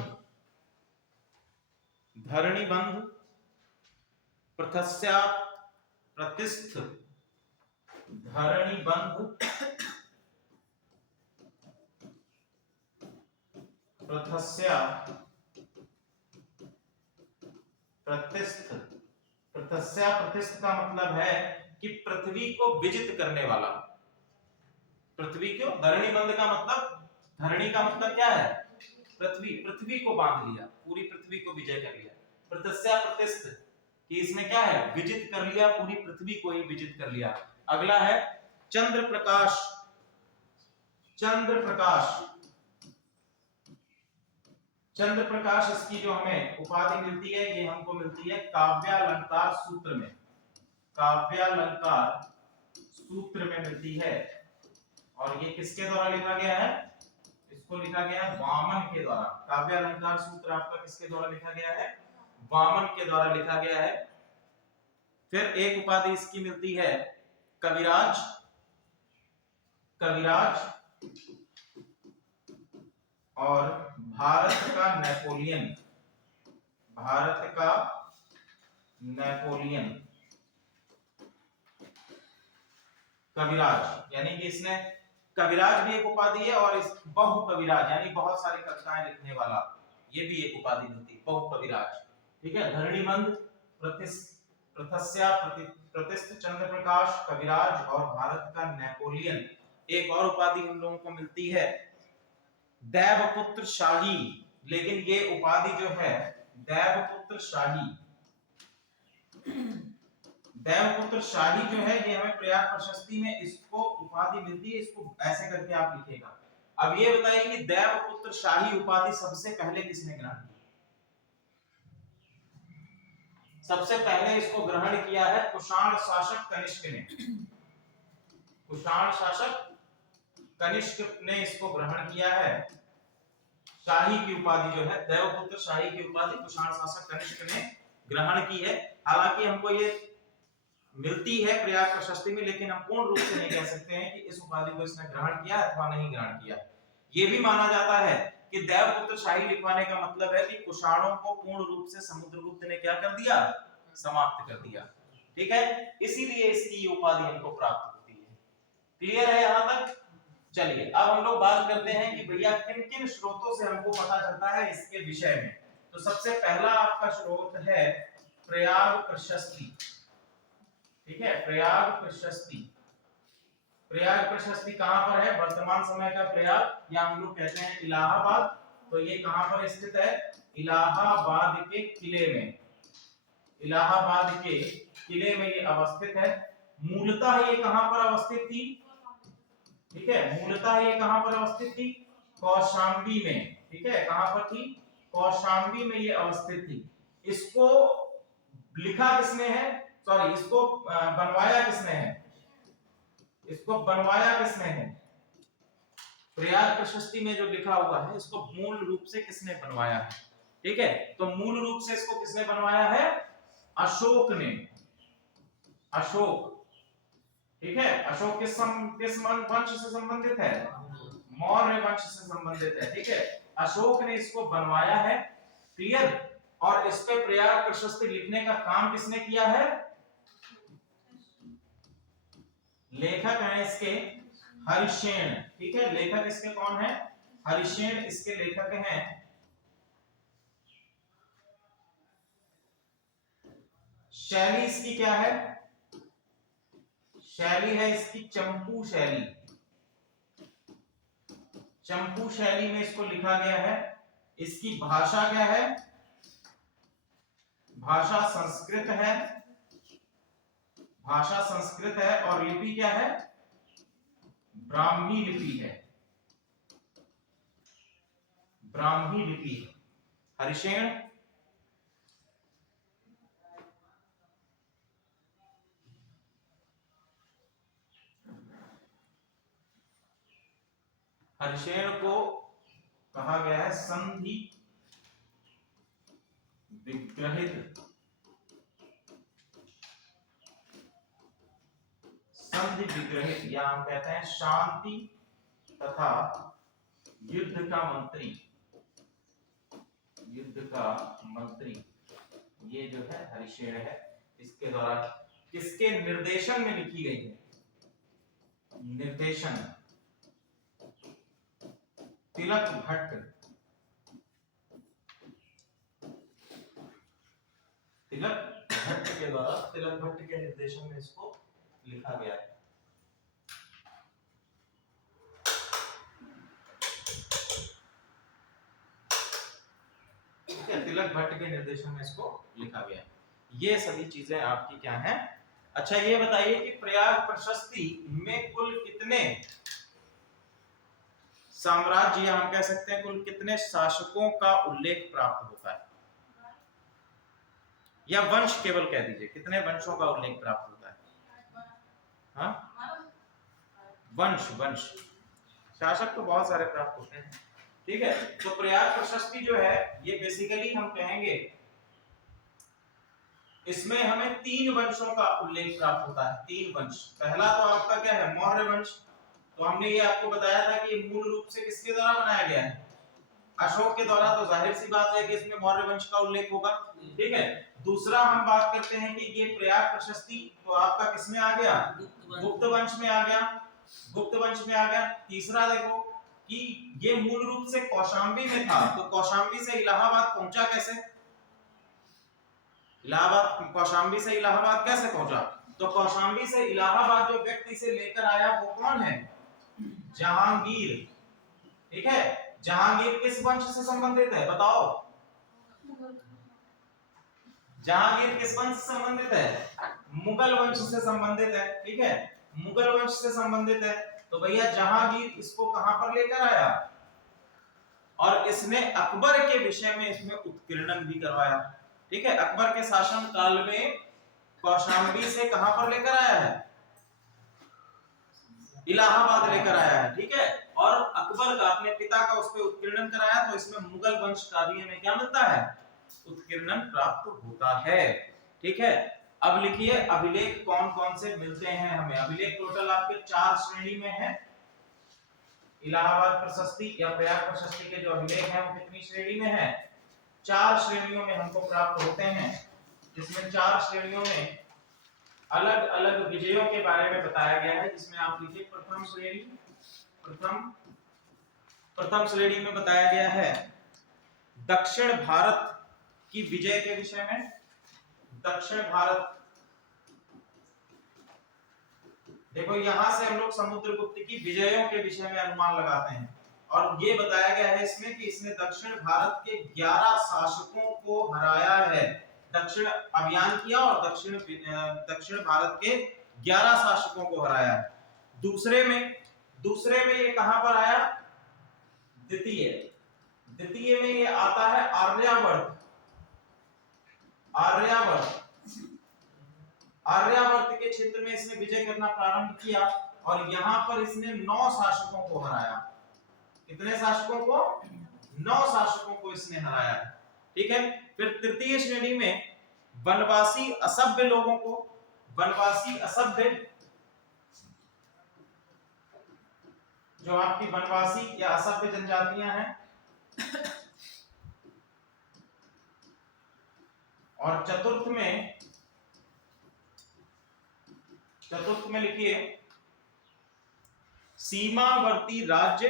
धरणीबंध, प्रथस्या प्रतिस्थ, धरणीबंध, प्रथस्या प्रतिस्थ। प्रथस्या प्रतिस्थ का मतलब है कि पृथ्वी को विजित करने वाला। पृथ्वी को, धरणीबंध का मतलब, धरणी का मतलब क्या है? पृथ्वी, पृथ्वी को बांध लिया, पूरी पृथ्वी को विजय कर लिया। प्रथस्या प्रतिस्थ कि इसमें क्या है? विजित कर लिया, पूरी पृथ्वी को ही विजित कर लिया। अगला है चंद्र प्रकाश, चंद्र प्रकाश, चंद्र प्रकाश, इसकी जो हमें उपाधि मिलती है ये हमको मिलती है काव्यालंकार सूत्र में, काव्यालंकार सूत्र में मिलती है। और ये किसके द्वारा लिखा गया है? इसको लिखा गया है वामन के द्वारा। काव्यालंकार सूत्र आपका किसके द्वारा लिखा गया है? वामन के द्वारा लिखा गया है। फिर एक उपाधि इसकी मिलती है कविराज, कविराज, और भारत का नेपोलियन, भारत का नेपोलियन कविराज, यानी कि इसने कविराज भी एक उपाधि है और इस बहु कविराज यानी बहुत सारी कविताएं लिखने वाला, ये भी एक उपाधि मिलती है, बहु कविराज। ठीक है, धरणीमंद, प्रतिष्ठ चंद्र प्रकाश, कविराज और भारत का नेपोलियन। एक और उपाधि हम लोगों को मिलती है देवपुत्र शाही, लेकिन ये उपाधि जो है देवपुत्र शाही, देवपुत्र शाही जो है ये हमें प्रयाग प्रशस्ति में इसको उपाधि मिलती है, इसको ऐसे करके आप लिखेगा। अब ये बताइए कि देवपुत्र शाही उपाधि सबसे पहले किसने ग्रहण की? सबसे पहले इसको ग्रहण किया है कुषाण शासक कनिष्क ने। कुषाण शासक कनिष्क ने इसको ग्रहण किया है। शाही की उपाधि जो है देवपुत्र शाही की उपाधि कुषाण शासक कनिष्क ने ग्रहण की है। हालांकि हमको ये मिलती है प्रयाग प्रशस्ति में, लेकिन हम पूर्ण रूप से नहीं कह सकते हैं कि इस उपाधि को इसने ग्रहण किया अथवा नहीं ग्रहण किया। ये भी माना जाता है कि देवपुत्र शाही लिखवाने का मतलब है कि कुषाणों को पूर्ण रूप से समुद्रगुप्त ने क्या कर दिया? समाप्त कर दिया। ठीक है, इसीलिए इसकी उपाधि हमको प्राप्त होती है। क्लियर है यहां तक? चलिए अब हम लोग बात करते हैं कि भैया किन किन स्रोतों से हमको पता चलता है इसके विषय में। तो सबसे पहला आपका स्रोत है प्रयाग प्रशस्ति। ठीक है, प्रयाग प्रशस्ति। प्रयाग प्रशस्ति कहां पर है? वर्तमान समय का प्रयाग, या हम लोग कहते हैं इलाहाबाद। तो ये कहां पर स्थित है? इलाहाबाद के किले में। इलाहाबाद के किले में ये अवस्थित है। मूलतः ये कहां पर अवस्थित थी? ठीक है, मूलतः ये कहां पर अवस्थित थी? कौशांबी में। ठीक है, कहां पर थी? कौशांबी में ये अवस्थित थी। इसको लिखा किसने है? सॉरी, इसको बनवाया किसने है? इसको बनवाया किसने है? प्रयाग प्रशस्ति में जो लिखा हुआ है इसको मूल रूप से किसने बनवाया है? ठीक है, तो मूल रूप से इसको किसने बनवाया है? अशोक ने। अशोक। ठीक है, अशोक किस वंश से संबंधित है? मौर्य वंश से संबंधित है। ठीक है, अशोक ने इसको बनवाया है। क्लियर? और इस पे प्रयाग प्रशस्ति लिखने का काम किसने किया है? लेखक हैं इसके हरिशेन। ठीक है, लेखक इसके कौन है? हरिशेन इसके लेखक हैं। शैली इसकी क्या है? शैली है इसकी चंपू शैली। चंपू शैली में इसको लिखा गया है। इसकी भाषा क्या है? भाषा संस्कृत है। भाषा संस्कृत है और लिपि क्या है? ब्राह्मी लिपि है। ब्राह्मी लिपि है। हरिशेन हरिशेन को कहा गया है संधि विग्रहित। संधि विग्रहित या हम कहते हैं शांति तथा युद्ध का मंत्री। युद्ध का मंत्री ये जो है हरिशेन है। इसके द्वारा किसके निर्देशन में लिखी गई है? निर्देशन तिलक भट्ट। तिलक भट्ट के द्वारा, तिलक भट्ट के निर्देशन में इसको लिखा गया है। ठीक है, तिलक भट्ट के निर्देशन में इसको लिखा गया है। ये सभी चीजें आपकी क्या हैं? अच्छा ये बताइए कि प्रयाग प्रशस्ति में कुल कितने साम्राज्य या हम कह सकते हैं कुल कितने शासकों का उल्लेख प्राप्त होता है? या वंश केवल कह दीजिए, कितने वंशों का उल्लेख प्राप्त होता है? हाँ, वंश। वंश शासक तो बहुत सारे प्राप्त होते हैं। ठीक है, तो प्रयाग प्रशस्ति जो है ये बेसिकली हम कहेंगे इसमें हमें 3 वंशों का उल्लेख प्राप्त होता है। 3 वंश। पहला तो आपका क्या है? मौर्य वंश। तो हमने ये आपको बताया था कि मूल रूप से किसके द्वारा बनाया गया है? अशोक के द्वारा, तो जाहिर सी बात है कि इसमें मौर्य वंश का उल्लेख होगा। ठीक है, दूसरा हम बात करते हैं कि ये प्रयाग प्रशस्ति तो आपका किसमें आ गया, गुप्त वंश में आ गया, गुप्त वंश में आ गया। तीसरा देखो कि ये मूल रूप से कौशांबी में था, तो कौशांबी से इलाहाबाद पहुंचा कैसे, इलाहाबाद कौशांबी से इलाहाबाद कैसे पहुंचा, तो कौशांबी से इलाहाबाद जो व्यक्ति से लेकर आया वो कौन है, जहांगीर। ठीक है, जहांगीर किस वंश से संबंधित है बताओ, जहांगीर किस वंश से संबंधित है, मुगल वंश से संबंधित है। ठीक है, मुगल वंश से संबंधित है, तो भैया जहांगीर इसको कहां पर लेकर आया, और इसने अकबर के विषय में इसमें उत्कीर्णन भी करवाया। ठीक है, अकबर के शासन काल में कौशांबी से कहां पर लेकर आया है, इलाहाबाद लेकर आया है। ठीक है, और अकबर का अपने पिता का उस पर उत्कीर्णन कराया, तो इसमें मुगल वंश का भी हमें क्या मिलता है, उत्कीर्णन प्राप्त होता है। ठीक है, अब लिखिए अभिलेख कौन कौन से मिलते हैं हमें। अभिलेख टोटल आपके 4 श्रेणी में है। इलाहाबाद प्रशस्ति या प्रयाग प्रशस्ति के जो अभिलेख हैं वो कितनी श्रेणी में है, 4 श्रेणियों में हमको प्राप्त होते हैं, जिसमें 4 श्रेणियों में अलग अलग विजयों के बारे में बताया गया है। जिसमें आप लिखिए प्रथम श्रेणी, प्रथम श्रेणी में बताया गया है दक्षिण भारत की विजय के विषय में। दक्षिण भारत, देखो यहां से हम लोग समुद्रगुप्त की विजयों के विषय में अनुमान लगाते हैं, और ये बताया गया है इसमें कि इसने दक्षिण भारत के 11 शासकों को हराया है। दक्षिण अभियान किया और दक्षिण भारत के 11 शासकों को हराया है। दूसरे में ये कहां पर आया, द्वितीय में ये आता है आर्यावर्त। आर्यावर्त के क्षेत्र में इसने विजय करना प्रारंभ किया, और यहां पर इसने 9 शासकों को हराया। कितने शासकों को, 9 शासकों को इसने हराया। ठीक है, फिर तृतीय श्रेणी में वनवासी असभ्य लोगों को, वनवासी असभ्य जो आपकी वनवासी या असभ्य जनजातियां हैं, और चतुर्थ में लिखिए सीमावर्ती राज्य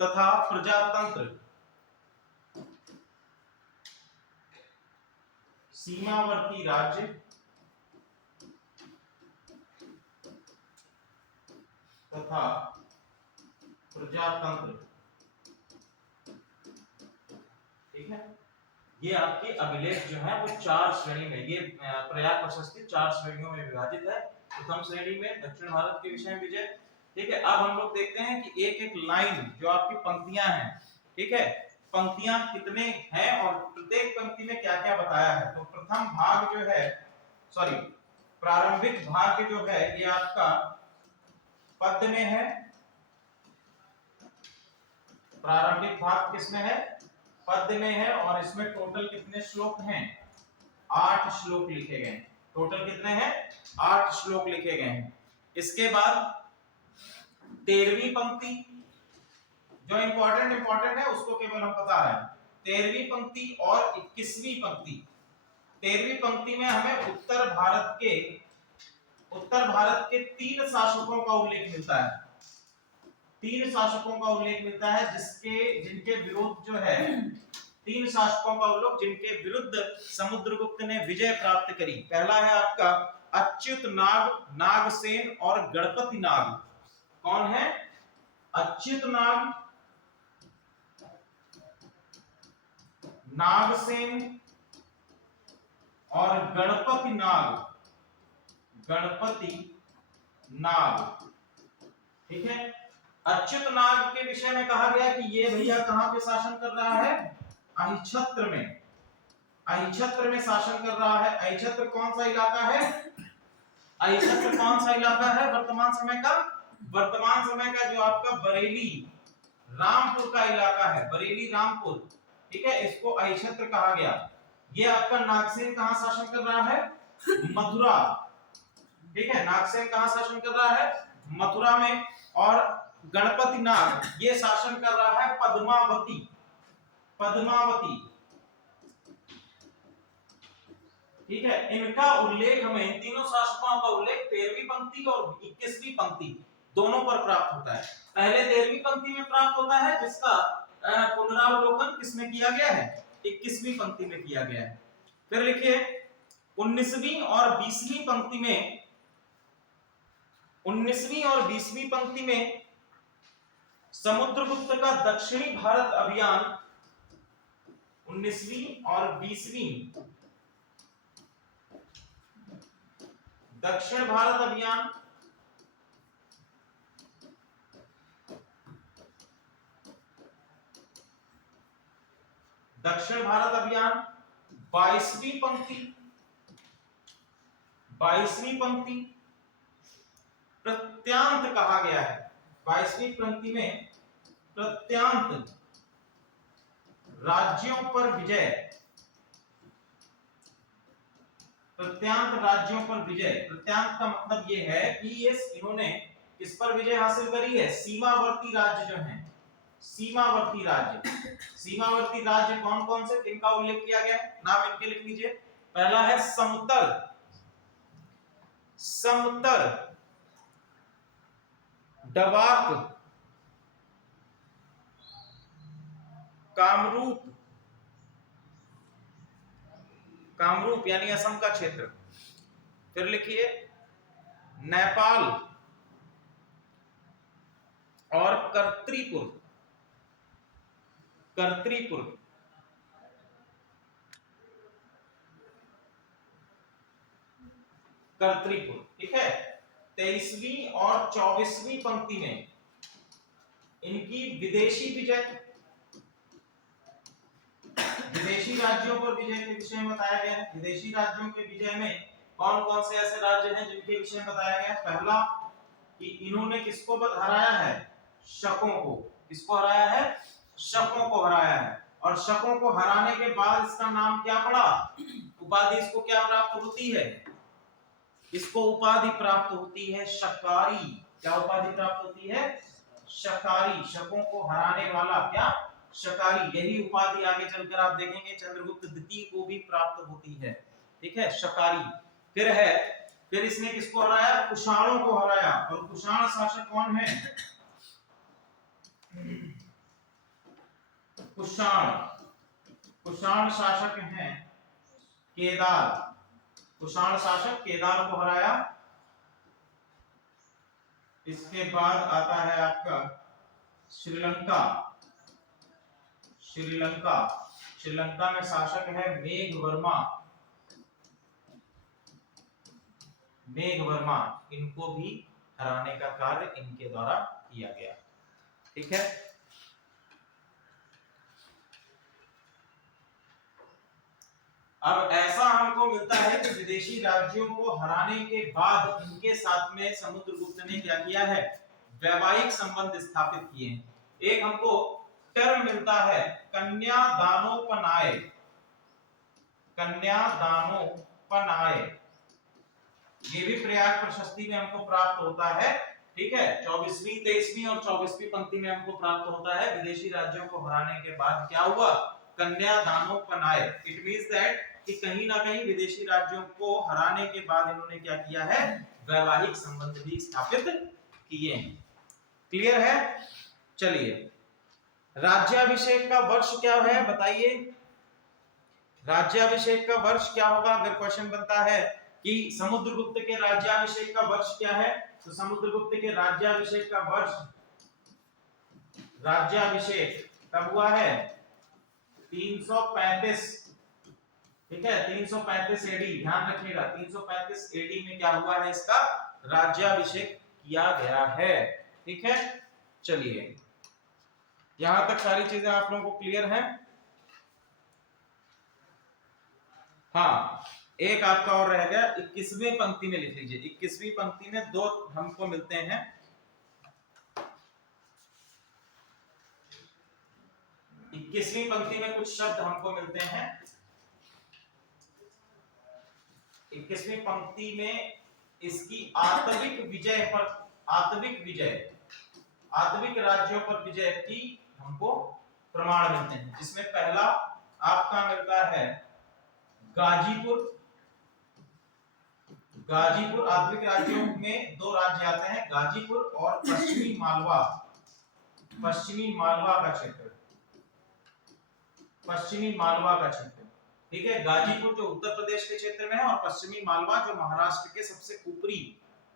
तथा प्रजातंत्र। सीमावर्ती राज्य तथा प्रजातंत्र। ठीक है, ये आपके अभिलेख जो है वो 4 श्रेणी में, ये प्रयाग प्रशस्ति 4 श्रेणियों में विभाजित है। प्रथम श्रेणी में दक्षिण भारत के विषय में विजय। ठीक है, अब हम लोग देखते हैं कि एक एक लाइन जो आपकी पंक्तियां हैं, ठीक है, पंक्तियां कितने हैं और प्रत्येक पंक्ति में क्या क्या बताया है। तो प्रथम भाग जो है, सॉरी प्रारंभिक भाग जो है ये आपका पद्य में है। प्रारंभिक भाग किसमें है, पद्य में है, और इसमें टोटल कितने श्लोक हैं, 8 श्लोक लिखे गए। टोटल कितने हैं, 8 श्लोक लिखे गए हैं। इसके बाद 13वीं पंक्ति जो इंपॉर्टेंट है उसको केवल हम बता रहे हैं। 13वीं पंक्ति और 21वीं पंक्ति। 13वीं पंक्ति में हमें उत्तर भारत के 3 शासकों का उल्लेख मिलता है। 3 शासकों का उल्लेख मिलता है जिनके विरुद्ध जो है 3 शासकों का उल्लेख जिनके विरुद्ध समुद्रगुप्त ने विजय प्राप्त करी। पहला है आपका अच्युत नाग, नागसेन और गणपति नाग। कौन है, अच्युत नाग, नागसेन और गणपति नाग। ठीक है, अच्युत नाग के विषय में कहा गया कि ये भैया कहां पे शासन कर रहा है, अहिछत्र में शासन कर रहा है। अहिछत्र कौन सा इलाका है, अहिछत्र कौन सा इलाका है वर्तमान समय का जो आपका बरेली रामपुर का इलाका है, बरेली रामपुर। ठीक है, इसको अहिछत्र कहा गया। ये आपका नागसेन कहां शासन कर रहा है, मथुरा। ठीक है, नागसेन कहां शासन कर रहा है, मथुरा में। और गणपति नाग ये शासन कर रहा है पद्मावती। पद्मावती, ठीक है। इनका उल्लेख हमें, इन तीनों शासकों का उल्लेख 13वीं पंक्ति और 21वीं पंक्ति दोनों पर प्राप्त होता है। पहले 13वीं पंक्ति में प्राप्त होता है, जिसका पुनरावलोकन किसमें किया गया है, 21वीं पंक्ति में किया गया है। फिर लिखिए 19वीं और 20वीं पंक्ति में, 19वीं और 20वीं पंक्ति में समुद्रगुप्त का दक्षिणी भारत अभियान, 19वीं और 20वीं दक्षिण भारत अभियान, दक्षिण भारत अभियान 22वीं पंक्ति, 22वीं पंक्ति प्रत्यांत कहा गया है। 22वीं पंक्ति में प्रत्यांत राज्यों पर विजय, प्रत्यांत राज्यों पर विजय। प्रत्यांत का मतलब ये है कि ये इन्होंने किस पर विजय हासिल करी है, सीमावर्ती राज्य जो हैं, सीमावर्ती राज्य। सीमावर्ती राज्य कौन कौन से, किनका उल्लेख किया गया, नाम इनके लिख लीजिए। पहला है समतल, समतल डवाक, कामरूप, कामरूप यानी असम का क्षेत्र। फिर लिखिए नेपाल और कर्तरीपुर, कर्तरीपुर। कर्तरीपुर, ठीक है। 23वीं और 24वीं पंक्ति में इनकी विदेशी विजय, विदेशी राज्यों पर विजय के विषय में बताया गया है। विदेशी राज्यों के विजय में कौन कौन से ऐसे राज्य हैं जिनके विषय में बताया गया है। पहला कि इन्होंने किसको हराया है, शकों को। किसको हराया है, शकों को हराया है। और शकों को हराने के बाद इसका नाम क्या पड़ा, उपाधि इसको क्या प्राप्त होती है, इसको उपाधि प्राप्त होती है शकारी। क्या उपाधि प्राप्त होती है, शकारी। शकों को हराने वाला क्या, शकारी। यही उपाधि आगे चलकर आप देखेंगे चंद्रगुप्त द्वितीय को भी प्राप्त होती है, ठीक है, शकारी। फिर इसने किसको हराया, कुषाणों को हराया। और कुषाण शासक कौन है, कुषाण, कुषाण शासक हैं केदार। कुषाण शासक केदार को हराया। इसके बाद आता है आपका श्रीलंका। श्रीलंका, श्रीलंका में शासक है मेघवर्मा, मेघवर्मा। इनको भी हराने का कार्य इनके द्वारा किया गया, ठीक है। अब ऐसा हमको मिलता है कि विदेशी राज्यों को हराने के बाद इनके साथ में समुद्रगुप्त ने क्या किया है, वैवाहिक संबंध स्थापित किए। एक हमको टर्म मिलता है कन्यादानोपनाय, कन्यादानोपनाय। ये भी प्रयाग प्रशस्ति में हमको प्राप्त होता है, ठीक है। 24वीं, 23वीं और 24वीं पंक्ति में हमको प्राप्त होता है। विदेशी राज्यों को हराने के बाद क्या हुआ, कन्यादानोपनाय। इट मींस दैट कि कहीं ना कहीं विदेशी राज्यों को हराने के बाद इन्होंने क्या किया है, वैवाहिक संबंध भी स्थापित किए हैं। क्लियर है। चलिए, राज्याभिषेक का वर्ष क्या है बताइए, राज्याभिषेक का वर्ष क्या होगा। अगर क्वेश्चन बनता है कि समुद्रगुप्त के राज्याभिषेक का वर्ष क्या है, तो समुद्रगुप्त के राज्याभिषेक का वर्ष, राज्याभिषेक कब हुआ है, 335, ठीक है, 335 एडी। ध्यान रखिएगा 335 एडी में क्या हुआ है, इसका राज्याभिषेक किया गया है, ठीक है। चलिए, यहां तक सारी चीजें आप लोगों को क्लियर हैं। हाँ, एक आपका और रह गया, 21वीं पंक्ति में लिख लीजिए। 21वीं पंक्ति में दो हमको मिलते हैं। 21वीं पंक्ति में कुछ शब्द हमको मिलते हैं। 21वीं पंक्ति में इसकी आत्विक विजय पर, आत्विक विजय, आत्विक राज्यों पर विजय की हमको प्रमाण मिलते हैं, जिसमें पहला आपका मिलता है गाजीपुर। गाजीपुर आधुनिक राज्यों में दो राज्य आते हैं, गाजीपुर और पश्चिमी मालवा। पश्चिमी मालवा का क्षेत्र, पश्चिमी मालवा का क्षेत्र, ठीक है। गाजीपुर जो उत्तर प्रदेश के क्षेत्र में है और पश्चिमी मालवा जो महाराष्ट्र के सबसे ऊपरी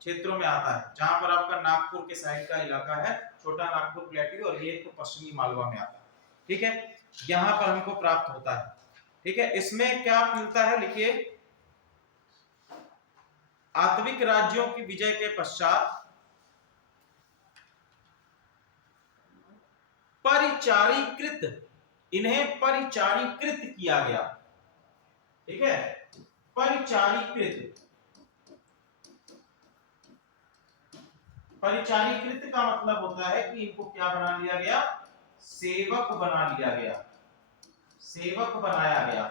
क्षेत्रों में आता है, जहां पर आपका नागपुर के साइड का इलाका है, छोटा नागपुर प्लेट्यू, और ये तो पश्चिमी मालवा में आता है, ठीक है। यहां पर हमको प्राप्त होता है, ठीक है। इसमें क्या मिलता है, लिखिए, आत्विक राज्यों की विजय के पश्चात परिचारीकृत, इन्हें परिचारीकृत किया गया, ठीक है। परिचारीकृत, परिचारीकृत का मतलब होता है कि इनको क्या बना लिया गया, सेवक बना लिया गया, सेवक बनाया गया।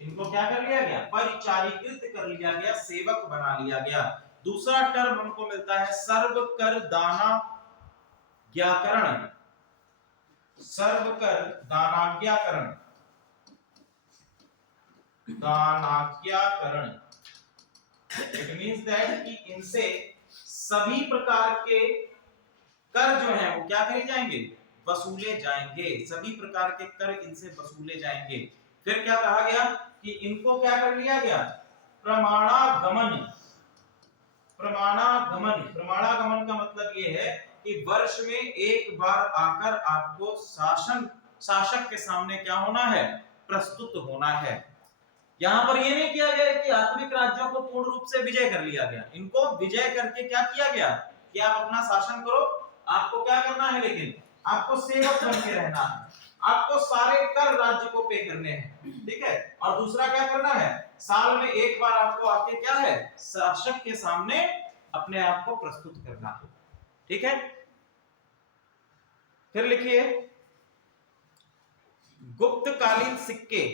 इनको क्या कर लिया गया, परिचारीकृत कर लिया गया, सेवक बना लिया गया। दूसरा टर्म हमको मिलता है सर्व कर दाना ज्ञाकरण, सर्व कर दानाज्ञाकरण, दानाज्ञाकरण। इट मींस दैट कि इनसे सभी प्रकार के कर जो हैं वो क्या करे जाएंगे, वसूले जाएंगे, सभी प्रकार के कर इनसे वसूले जाएंगे। फिर क्या कहा गया कि इनको क्या कर लिया गया, प्रमाणागमन। प्रमाणागमन, प्रमाणागमन का मतलब ये है कि वर्ष में एक बार आकर आपको शासक के सामने क्या होना है, प्रस्तुत होना है। यहां पर ये नहीं किया गया कि आत्विक राज्यों को पूर्ण रूप से विजय कर लिया गया, इनको विजय करके क्या किया गया कि आप अपना शासन करो, आपको क्या करना है, लेकिन आपको सेवक बन के रहना है, आपको सारे कर राज्य को पे करने हैं, ठीक है। और दूसरा क्या करना है, साल में एक बार आपको आके क्या है, शासक के सामने अपने आप को प्रस्तुत करना है, ठीक है। फिर लिखिए गुप्तकालीन सिक्के,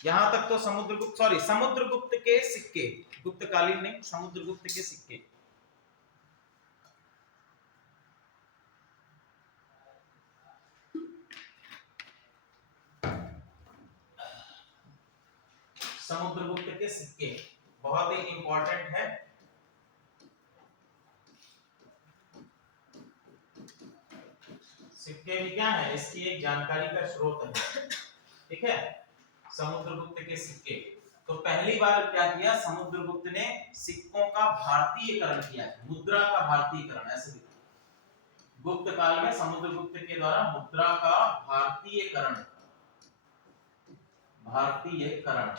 यहां तक तो समुद्रगुप्त के सिक्के, गुप्तकालीन नहीं, समुद्रगुप्त के सिक्के। समुद्रगुप्त के सिक्के बहुत ही इंपॉर्टेंट है। सिक्के भी क्या है, इसकी एक जानकारी का स्रोत है, ठीक है। समुद्रगुप्त के सिक्के, तो पहली बार क्या किया, समुद्रगुप्त ने सिक्कों का भारतीयकरण किया, मुद्रा का भारतीयकरण, ऐसे लिखो, गुप्त काल में समुद्रगुप्त के द्वारा मुद्रा का भारतीयकरण, भारतीयकरण,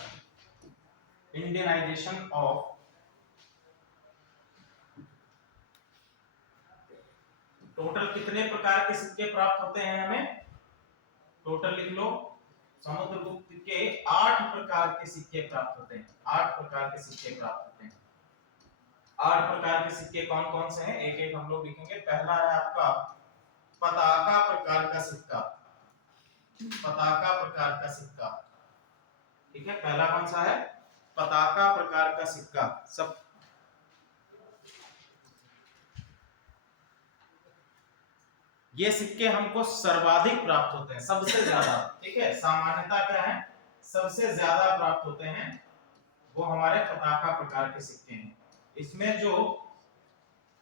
इंडियनाइजेशन ऑफ, टोटल कितने प्रकार के सिक्के प्राप्त होते हैं हमें, टोटल लिख लो, समुद्रगुप्त के 8 प्रकार के सिक्के प्राप्त होते हैं, 8 प्रकार के सिक्के प्राप्त होते हैं। 8 प्रकार के सिक्के कौन कौन से हैं, एक एक हम लोग लिखेंगे। पहला है आपका पताका प्रकार का सिक्का, पताका प्रकार का सिक्का, ठीक है। पहला कौन सा है, पताका प्रकार का सिक्का। सब ये सिक्के हमको सर्वाधिक प्राप्त होते हैं, सबसे ज्यादा, ठीक है। सामान्यता क्या है, सबसे ज्यादा प्राप्त होते हैं वो हमारे पताका प्रकार के सिक्के हैं। इसमें जो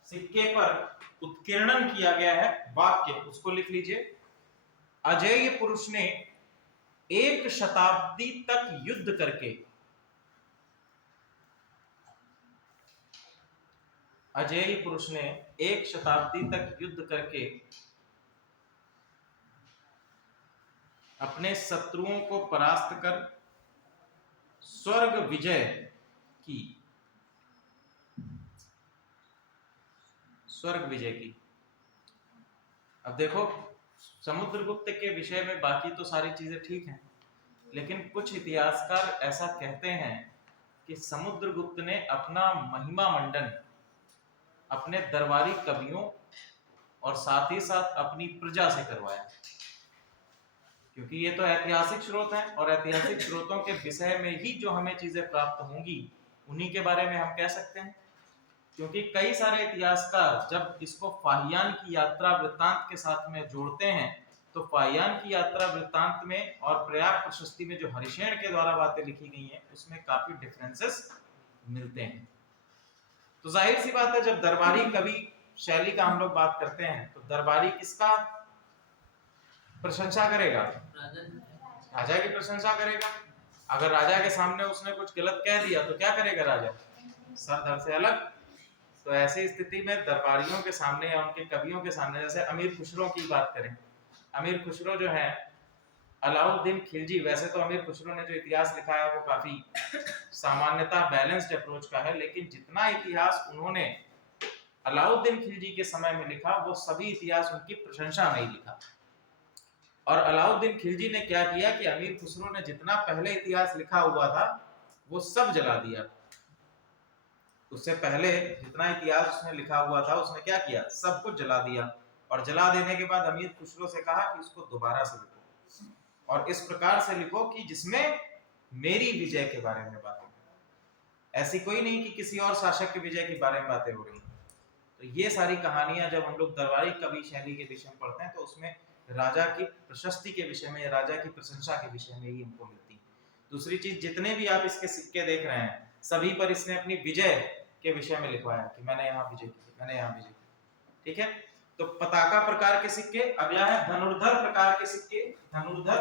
सिक्के पर उत्कीर्णन किया गया है वाक्य, उसको लिख लीजिए, अजेय पुरुष ने 1 शताब्दी तक युद्ध करके, अजेय पुरुष ने 1 शताब्दी तक युद्ध करके अपने शत्रुओं को परास्त कर स्वर्ग विजय की, स्वर्ग विजय की। अब देखो, समुद्रगुप्त के विषय में बाकी तो सारी चीजें ठीक हैं, लेकिन कुछ इतिहासकार ऐसा कहते हैं कि समुद्रगुप्त ने अपना महिमा मंडन अपने दरबारी कवियों और साथ ही साथ अपनी प्रजा से करवाया, क्योंकि ये तो ऐतिहासिक स्रोत हैं और ऐतिहासिक स्रोतों के विषय में ही जो हमें चीजें प्राप्त होंगी उन्हीं के बारे में हम कह सकते हैं। क्योंकि कई सारे इतिहासकार जब इसको फाहियान की यात्रा वृत्तांत के साथ में जोड़ते हैं तो फाहियान की यात्रा वृत्तांत में और प्रयाग प्रशस्ति में जो हरिशेन के द्वारा बातें लिखी गई हैं उसमें काफी डिफरेंसेस मिलते हैं। तो जाहिर सी बात है जब दरबारी कवि शैली का हम लोग बात करते हैं तो दरबारी किसका प्रशंसा करेगा? राजा की प्रशंसा करेगा। अगर राजा के सामने उसने कुछ गलत कह दिया तो क्या करेगा राजा? सर धड़ से अलग। तो ऐसी स्थिति में दरबारियों के सामने या उनके कवियों के सामने, जैसे अमीर खुसरो की बात करें, अमीर खुसरो जो है अलाउद्दीन खिलजी, वैसे तो अमीर खुसरो ने जो इतिहास लिखा है वो काफी सामान्यता बैलेंस्ड अप्रोच का है, लेकिन जितना इतिहास उन्होंने अलाउद्दीन खिलजी के समय में लिखा वो सभी इतिहास उनकी प्रशंसा में ही लिखा। और अलाउद्दीन खिलजी ने क्या किया कि अमीर खुसरो ने जितना पहले इतिहास लिखा हुआ था वो सब जला दिया। उससे पहले जितना इतिहास उसने लिखा हुआ था उसने क्या किया? सब कुछ जला दिया। और जला देने के बाद अमीर खुसरो से कहा कि उसको दोबारा से लिखो और इस प्रकार से लिखो कि जिसमें मेरी विजय के बारे में बातें, ऐसी कोई नहीं कि किसी और शासक के विजय के बारे में बातें हो रही। तो ये सारी कहानियां जब हम लोग दरबारी कवि शैली के विषय में पढ़ते हैं तो उसमें राजा की प्रशस्ति के विषय में या राजा की प्रशंसा के विषय में ही हमको मिलती है। दूसरी चीज, जितने भी आप इसके सिक्के देख रहे हैं सभी पर इसने अपनी विजय के विषय में लिखवाया कि मैंने यहाँ विजय की, मैंने यहाँ विजय की। ठीक है, तो पताका प्रकार के सिक्के। अगला है धनुर्धर प्रकार के सिक्के। धनुर्धर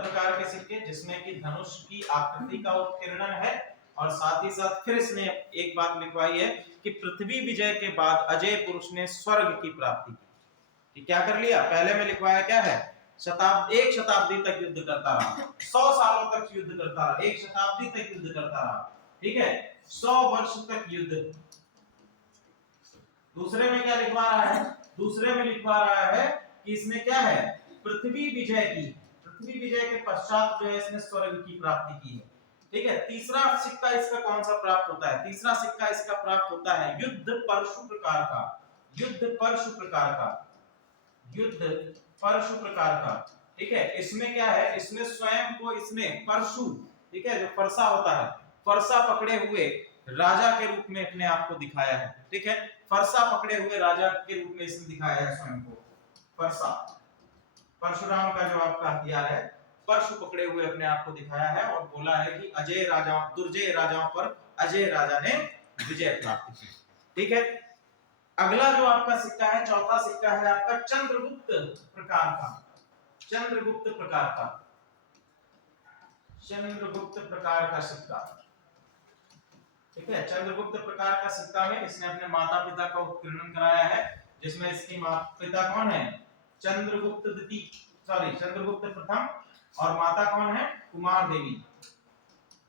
प्रकार के सिक्के जिसमें कि धनुष की आकृति का उत्कीर्णन है और साथ ही साथ फिर इसने एक बात लिखवाई है कि पृथ्वी विजय के बाद अजय पुरुष ने स्वर्ग की प्राप्ति की। क्या कर लिया? पहले में लिखवाया क्या है? एक शताब्दी तक युद्ध करता रहा, 100 सालों तक युद्ध करता रहा, एक शताब्दी तक युद्ध करता रहा। ठीक है, 100 वर्ष तक युद्ध। दूसरे में क्या लिखवा रहा है? दूसरे में लिखवा रहा है कि इसने क्या है? पृथ्वी विजय की। पृथ्वी विजय के पश्चात जो है इसने स्वर्ग की प्राप्ति की है। ठीक है, तीसरा सिक्का इसका कौन सा प्राप्त होता है? तीसरा सिक्का इसका प्राप्त होता है युद्ध परशु प्रकार का। युद्ध परशु प्रकार का, युद्ध परशु प्रकार का। ठीक है, इसमें क्या है? इसमें स्वयं को इसने परशु, ठीक है, जो फरसा होता है, फरसा पकड़े हुए राजा के रूप में अपने आप को दिखाया है। ठीक है, फरसा पकड़े हुए राजा के रूप में इसने दिखाया है स्वयं को। फरसा, परशुराम का जो आपका हथियार है, परशु पकड़े हुए अपने आप को दिखाया है और बोला है कि अजय राजा, दुर्जय राजाओं पर अजय राजा ने विजय प्राप्त की। ठीक है, अगला जो आपका सिक्का है, चौथा सिक्का है आपका चंद्रगुप्त प्रकार का। चंद्रगुप्त प्रकार का, चंद्रगुप्त प्रकार का सिक्का। ठीक है, चंद्रगुप्त प्रकार का सिक्का में इसने अपने माता पिता का उत्कीर्णन कराया है, जिसमें इसके पिता कौन है? चंद्रगुप्त द्वितीय, सॉरी चंद्रगुप्त प्रथम, और माता कौन है? कुमार देवी।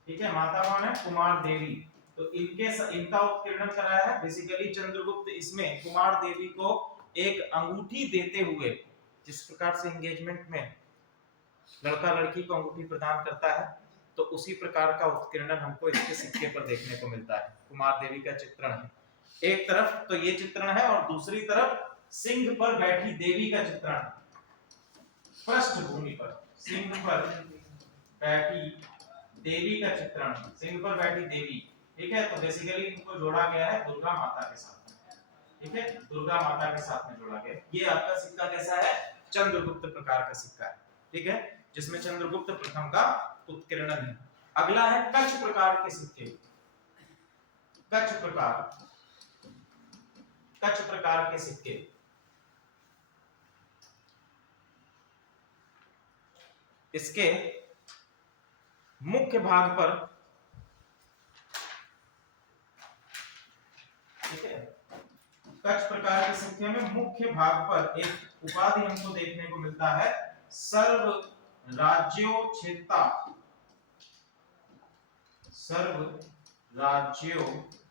ठीक है, माता कौन है? कुमार देवी। तो इनका उत्कीर्णन कराया है। बेसिकली चंद्रगुप्त इसमें कुमार देवी को एक अंगूठी देते हुए, जिस प्रकार से एंगेजमेंट में लड़का लड़की को अंगूठी प्रदान करता है, तो उसी प्रकार का उत्कीर्णन हमको इसके सिक्के पर देखने को मिलता है। कुमार देवी का चित्रण है एक तरफ, तो ये चित्रण है, और दूसरी तरफ सिंह पर बैठी देवी का चित्रण, पृष्ठभूमि पर सिंह पर बैठी देवी का चित्रण, सिंह पर बैठी देवी। ठीक है, तो बेसिकली इनको जोड़ा गया है दुर्गा माता के साथ में। ठीक है, दुर्गा माता के साथ में जोड़ा गया। ये आपका सिक्का कैसा है? चंद्रगुप्त प्रकार का सिक्का है। ठीक है, जिसमें चंद्रगुप्त प्रथम का उत्कीर्णन है। अगला है कच्छ प्रकार के सिक्के। कच्छ प्रकार, कच्छ प्रकार के सिक्के। इसके मुख्य भाग पर, ठीक है, कच्छ प्रकार के सिक्के में मुख्य भाग पर एक उपाधि हमको देखने को मिलता है, सर्व राज्योच्छेदता। सर्व राज्योच्छेदता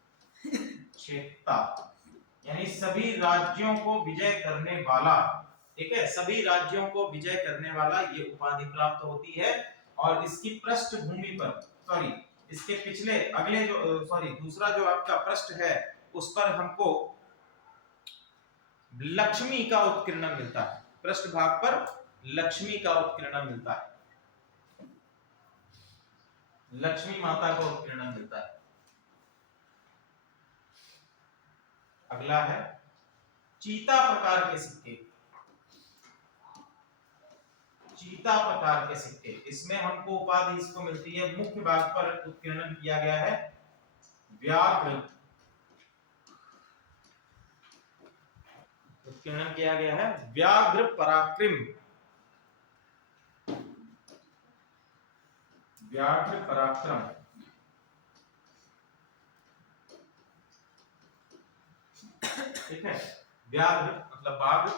यानी सभी राज्यों को विजय करने वाला। ठीक है, सभी राज्यों को विजय करने वाला ये उपाधि प्राप्त होती है। और इसकी पृष्ठभूमि पर, सॉरी इसके पिछले अगले जो, सॉरी दूसरा जो आपका पृष्ठ है उस पर हमको लक्ष्मी का उत्कीर्णन मिलता है। पृष्ठ भाग पर लक्ष्मी का उत्कीर्णन मिलता है, लक्ष्मी माता का उत्कीर्णन मिलता है। अगला है चीता प्रकार के सिक्के, चीता प्रकार के सिक्के, इसमें हमको उपाधि इसको मिलती है, मुख्य भाग पर उत्कीर्णन किया गया है व्याघ्र, उत्कीर्णन किया गया है व्याघ्र पराक्रम, व्याघ्र पराक्रम। ठीक है, व्याघ्र मतलब बाघ,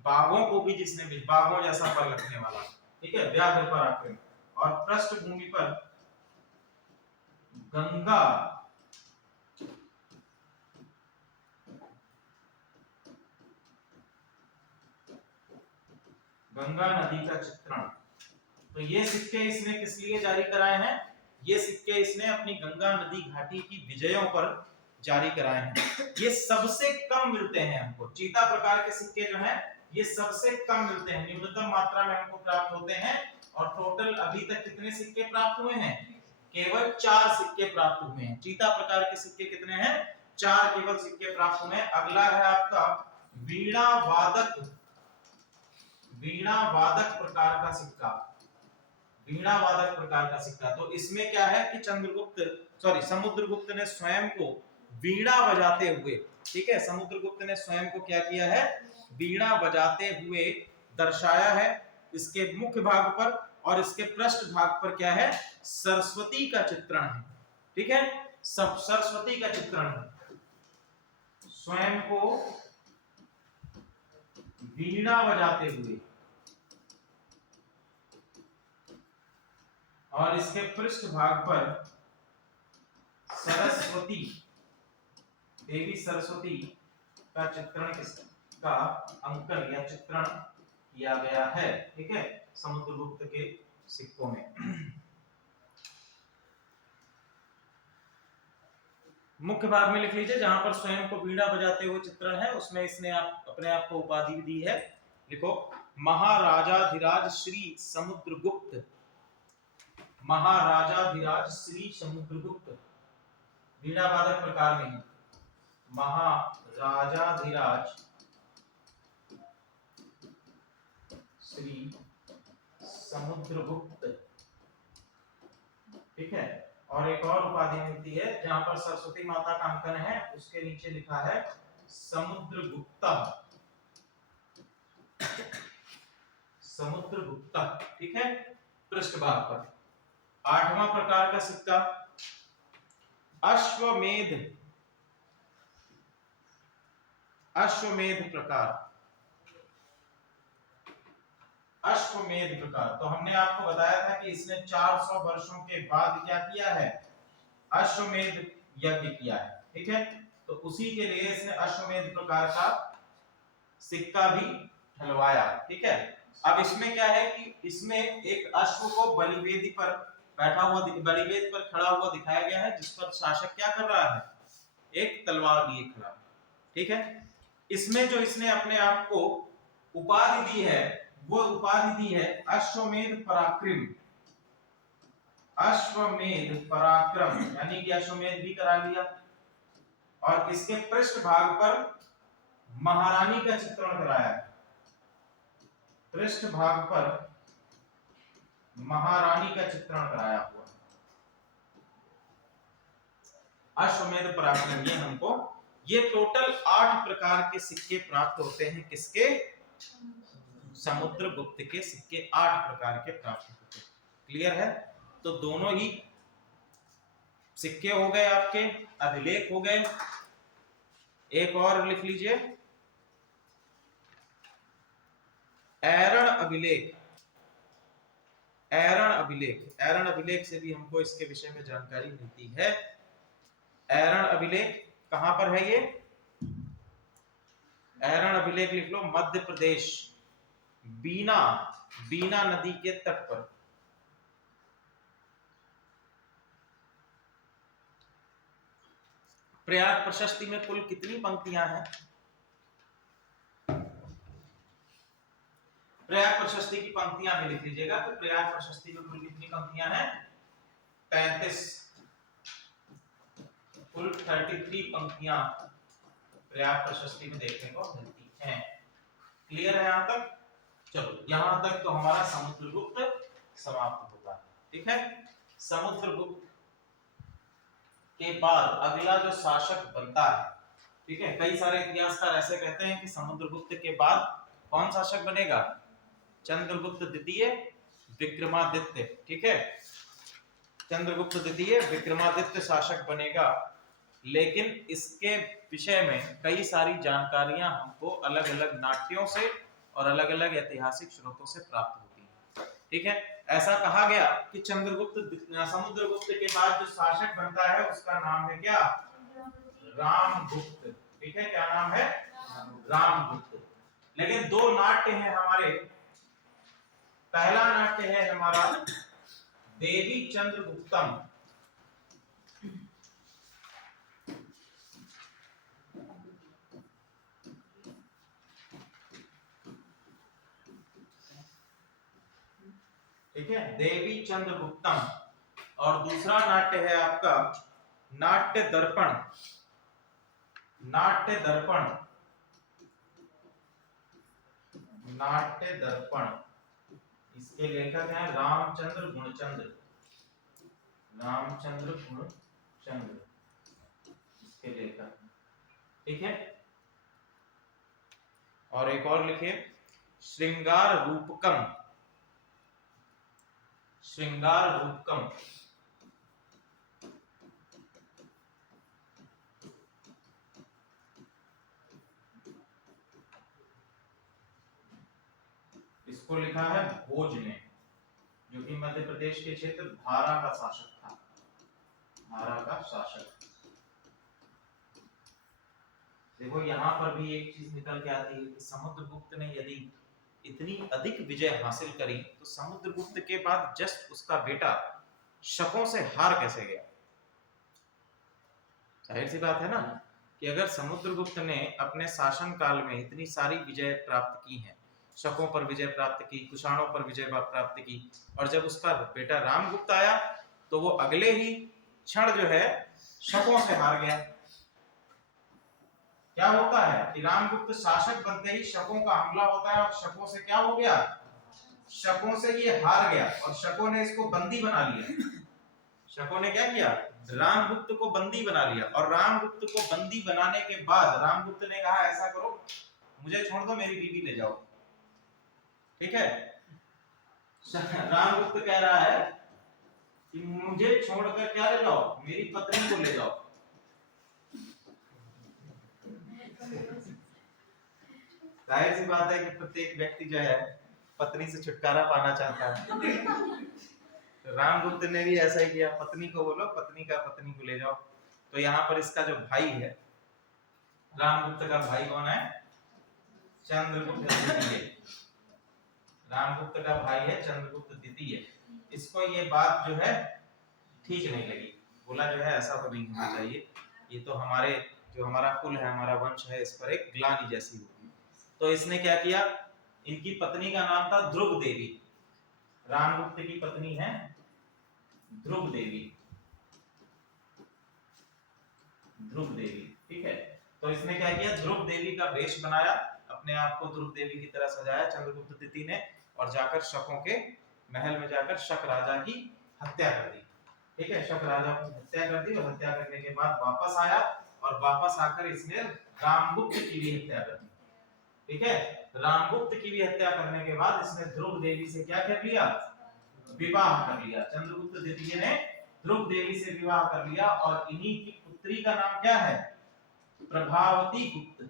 बाघों को भी जिसने बाघों जैसा पर रखने वाला, ठीक है, व्याघ्र पराक्रम। और पृष्ठभूमि पर गंगा, गंगा नदी का चित्रण। तो ये सिक्के इसने किस लिए जारी कराए हैं? ये सिक्के इसने अपनी गंगा नदी घाटी की विजयों पर जारी कराए हैं। ये सबसे कम मिलते हैं हमको, चीता प्रकार के सिक्के जो हैं ये सबसे कम मिलते हैं, न्यूनतम मात्रा में हमको प्राप्त होते हैं। और टोटल अभी तक कितने सिक्के प्राप्त हुए हैं? केवल 4 सिक्के प्राप्त हुए हैं। चीता प्रकार के सिक्के कितने हैं? 4 केवल सिक्के प्राप्त हुए हैं। अगला है आपका वीणा वादक, वीणा वादक प्रकार का सिक्का, वीणा वादक प्रकार का सिक्का। तो इसमें क्या है कि समुद्रगुप्त ने स्वयं को वीणा बजाते हुए, ठीक है, समुद्रगुप्त ने स्वयं को क्या किया है? वीणा बजाते हुए दर्शाया है। इसके मुख्य भाग पर और इसके पृष्ठ भाग पर क्या है? सरस्वती का चित्रण है। ठीक है, सब सरस्वती का चित्रण है, स्वयं को वीणा बजाते हुए, और इसके पृष्ठ भाग पर सरस्वती, देवी सरस्वती का चित्रण, किसका अंकन या चित्रण किया गया है। ठीक है, समुद्रगुप्त के सिक्कों में। मुख्य भाग में लिख लीजिए, जहां पर स्वयं को वीणा बजाते हुए चित्रण है, उसमें इसने अपने आप को उपाधि भी दी है। लिखो, महाराजाधिराज श्री समुद्रगुप्त, महाराजाधिराज श्री समुद्रगुप्त, वीणा वादक प्रकार में, महाराजाधिराज श्री समुद्रगुप्त। ठीक है, और एक और उपाधि मिलती है जहां पर सरस्वती माता का अंकन है, उसके नीचे लिखा है समुद्रगुप्ता, समुद्रगुप्ता। ठीक है, पृष्ठ भाग पर। 8वां प्रकार का सिक्का अश्वमेध, अश्वमेध प्रकार, अश्वमेध प्रकार। तो हमने आपको बताया था कि इसने 400 वर्षों के बाद क्या किया है? अश्वमेध यज्ञ किया है। ठीक है, तो उसी के लिए इसने अश्वमेध प्रकार का सिक्का भी ढलवाया। ठीक है, अब इसमें क्या है कि इसमें एक अश्व को बलिवेदी पर बैठा हुआ, बलिवेद पर खड़ा हुआ दिखाया गया है, जिस पर शासक क्या कर रहा है? एक तलवार लिए खड़ा है। ठीक है, इसमें जो इसने अपने आप को उपाधि दी है, वो उपाधि दी है अश्वमेध पराक्रम, अश्वमेध पराक्रम, यानी कि अश्वमेध भी करा लिया। और इसके पृष्ठ भाग पर महारानी का चित्रण कराया है, पृष्ठ भाग पर महारानी का चित्रण कराया हुआ। अश्वमेध पराक्रम, ये हमको, ये टोटल 8 प्रकार के सिक्के प्राप्त होते हैं। किसके? समुद्रगुप्त के सिक्के 8 प्रकार के प्राप्त होते हैं। क्लियर है? तो दोनों ही सिक्के हो गए आपके, अभिलेख हो गए। एक और लिख लीजिए, ऐरण अभिलेख, ऐरण अभिलेख। ऐरण अभिलेख से भी हमको इसके विषय में जानकारी मिलती है। ऐरण अभिलेख कहां पर है? ये ऐरण अभिलेख लिख लो, मध्य प्रदेश, बीना, बीना नदी के तट पर। प्रयाग प्रशस्ति में कुल कितनी पंक्तियां हैं? प्रयाग प्रशस्ति की पंक्तियां में लिख लीजिएगा। तो प्रयाग प्रशस्ति में कुल कितनी पंक्तियां हैं? 33, कुल 33 पंक्तियां प्रयाग प्रशस्ति में देखने को मिलती है। हैं। क्लियर है यहाँ तक? चलो यहाँ तक तो हमारा समुद्रगुप्त समाप्त होता है। ठीक है, समुद्रगुप्त के बाद अगला जो शासक बनता है, ठीक है, कई सारे इतिहासकार ऐसे कहते हैं कि समुद्रगुप्त के बाद कौन शासक बनेगा? चंद्रगुप्त द्वितीय विक्रमादित्य। ठीक है, चंद्रगुप्त द्वितीय विक्रमादित्य शासक बनेगा, लेकिन इसके विषय में कई सारी जानकारियां हमको अलग अलग नाट्यों से और अलग अलग ऐतिहासिक स्रोतों से प्राप्त होती हैं। ठीक है, ऐसा कहा गया कि समुद्रगुप्त के बाद जो शासक बनता है उसका नाम है क्या? रामगुप्त। ठीक है, क्या नाम है? रामगुप्त। लेकिन दो नाट्य हैं हमारे। पहला नाट्य है हमारा देवी चंद्रगुप्तम। ठीक है, देवी चंद्रगुप्तम। और दूसरा नाट्य है आपका नाट्य दर्पण। नाट्य दर्पण, नाट्य दर्पण, इसके लेखक हैं रामचंद्र गुणचंद्र। रामचंद्र गुणचंद्र इसके लेखक। ठीक है, और एक और लिखिए श्रृंगार रूपकम। श्रृंगार रूपकम, इसको लिखा है भोज ने, जो कि मध्य प्रदेश के क्षेत्र धारा का शासक था। धारा का शासक। देखो यहाँ पर भी एक चीज निकल के आती है कि समुद्रगुप्त ने यदि इतनी अधिक विजय हासिल करी तो समुद्रगुप्त के बाद जस्ट उसका बेटा शकों से हार कैसे गया? जाहिर सी बात है ना कि अगर समुद्रगुप्त ने अपने शासन काल में इतनी सारी विजय प्राप्त की हैं, शकों पर विजय प्राप्त की, कुषाणों पर विजय प्राप्त की, और जब उसका बेटा रामगुप्त आया तो वो अगले ही क्षण जो है शकों से हार गया। क्या होता है कि रामगुप्त शासक बनते ही शकों का हमला होता है और शकों से क्या हो गया? शकों से ये हार गया और शकों ने इसको बंदी बना लिया। शकों ने क्या किया? रामगुप्त को बंदी बना लिया, और रामगुप्त को बंदी बनाने के बाद रामगुप्त ने कहा ऐसा करो, मुझे छोड़ दो, मेरी बीवी ले जाओ। ठीक है, रामगुप्त कह रहा है कि मुझे छोड़कर क्या ले जाओ? मेरी पत्नी को ले जाओ। जाहिर सी बात है कि प्रत्येक व्यक्ति जो है पत्नी से छुटकारा पाना चाहता है। तो रामगुप्त ने भी ऐसा ही किया, पत्नी को बोलो, पत्नी को ले जाओ। तो यहाँ पर इसका जो भाई है, रामगुप्त का भाई कौन है? चंद्रगुप्त द्वितीय। रामगुप्त का भाई है चंद्रगुप्त द्वितीय। इसको ये बात जो है ठीक नहीं लगी, बोला जो है ऐसा तो नहीं होना चाहिए, ये तो हमारे जो हमारा कुल है, हमारा वंश है, इस पर एक ग्लानि जैसी होगी। तो इसने क्या किया? इनकी पत्नी का नाम था ध्रुव देवी। रामगुप्त की पत्नी है ध्रुव देवी। ध्रुव देवी, ठीक है। तो इसने क्या किया? ध्रुव देवी का वेश बनाया, अपने आप को ध्रुव देवी की तरह सजाया चंद्रगुप्त द्वितीय ने, और जाकर शकों के महल में जाकर शक राजा की हत्या कर दी। ठीक है, शक राजा की हत्या कर दी, और हत्या करने के बाद वापस आया, और वापस आकर इसने रामगुप्त की भी हत्या कर दी। ठीक है, रामगुप्त की भी हत्या करने के बाद इसने ध्रुव देवी से क्या कर लिया? विवाह कर लिया। चंद्रगुप्त द्वितीय ने ध्रुव देवी से विवाह कर लिया, और इन्हीं की पुत्री का नाम क्या है? प्रभावती गुप्त।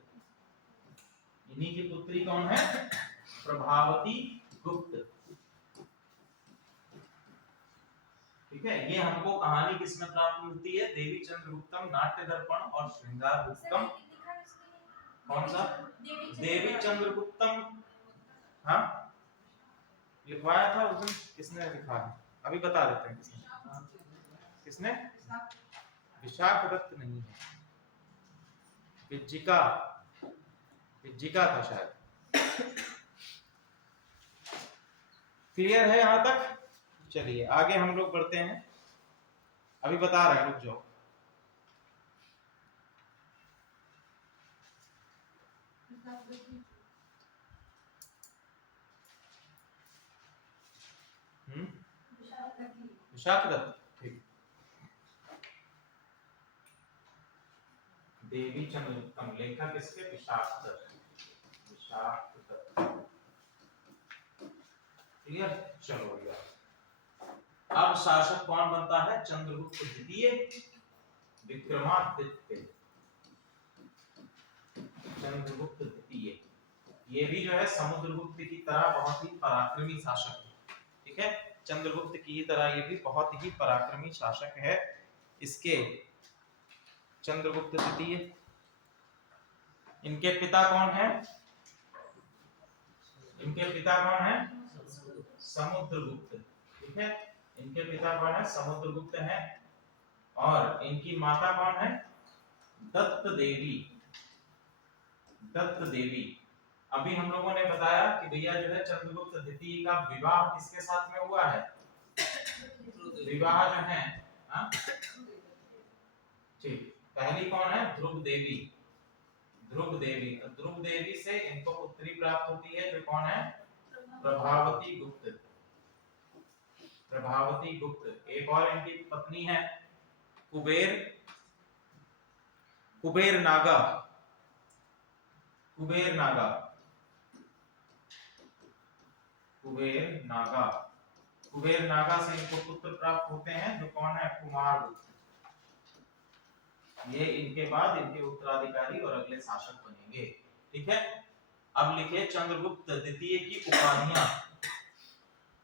इन्हीं की पुत्री कौन है? प्रभावती गुप्त। ठीक है, ये हमको कहानी किसमें प्राप्त मिलती है? देवी चंद्रगुप्तम, नाट्य दर्पण और श्रृंगार गुप्तम। कौन सा? देवी चंद्रगुप्तम। हाँ, लिखवाया था उस दिन, किसने लिखा है? अभी बता देते हैं किसने। विशाखदत्त नहीं है, विज्जिका। विज्जिका था शायद। क्लियर है यहां तक? चलिए आगे हम लोग बढ़ते हैं, अभी बता रहे हैं, रुक जाओ। विशाखदत्त, ठीक। देवी चंद्रगुप्तम, लेखक इसके विशाखदत्त, विशाखदत्त, क्लियर। चलो भैया, अब शासक कौन बनता है? चंद्रगुप्त द्वितीय विक्रमादित्य, चंद्रगुप्त द्वितीय। ये भी जो है समुद्रगुप्त की तरह बहुत ही पराक्रमी शासक है, ठीक है। चंद्रगुप्त की तरह ये भी बहुत ही पराक्रमी शासक है। इसके चंद्रगुप्त द्वितीय, इनके पिता कौन है? इनके पिता कौन है? समुद्रगुप्त, ठीक है। इनके पिता कौन है? समुद्रगुप्त है। और इनकी माता कौन है? दत्त देवी, दत्त देवी। अभी हम लोगों ने बताया कि भैया जो है चंद्रगुप्त द्वितीय का विवाह किसके साथ में हुआ है? विवाह जो है, ठीक। पहली कौन है? ध्रुव देवी, ध्रुव देवी। ध्रुव देवी से इनको पुत्री प्राप्त होती है जो कौन है? प्रभावती गुप्त, प्रभावती गुप्त। एक और इनकी पत्नी है कुबेर, कुबेर नागा, कुबेर नागा, कुबेर नागा। कुबेर नागा से इनको पुत्र प्राप्त होते हैं जो कौन है? कुमार गुप्त। ये इनके बाद इनके उत्तराधिकारी और अगले शासक बनेंगे, ठीक है। अब लिखिए चंद्रगुप्त द्वितीय की उपाधियां,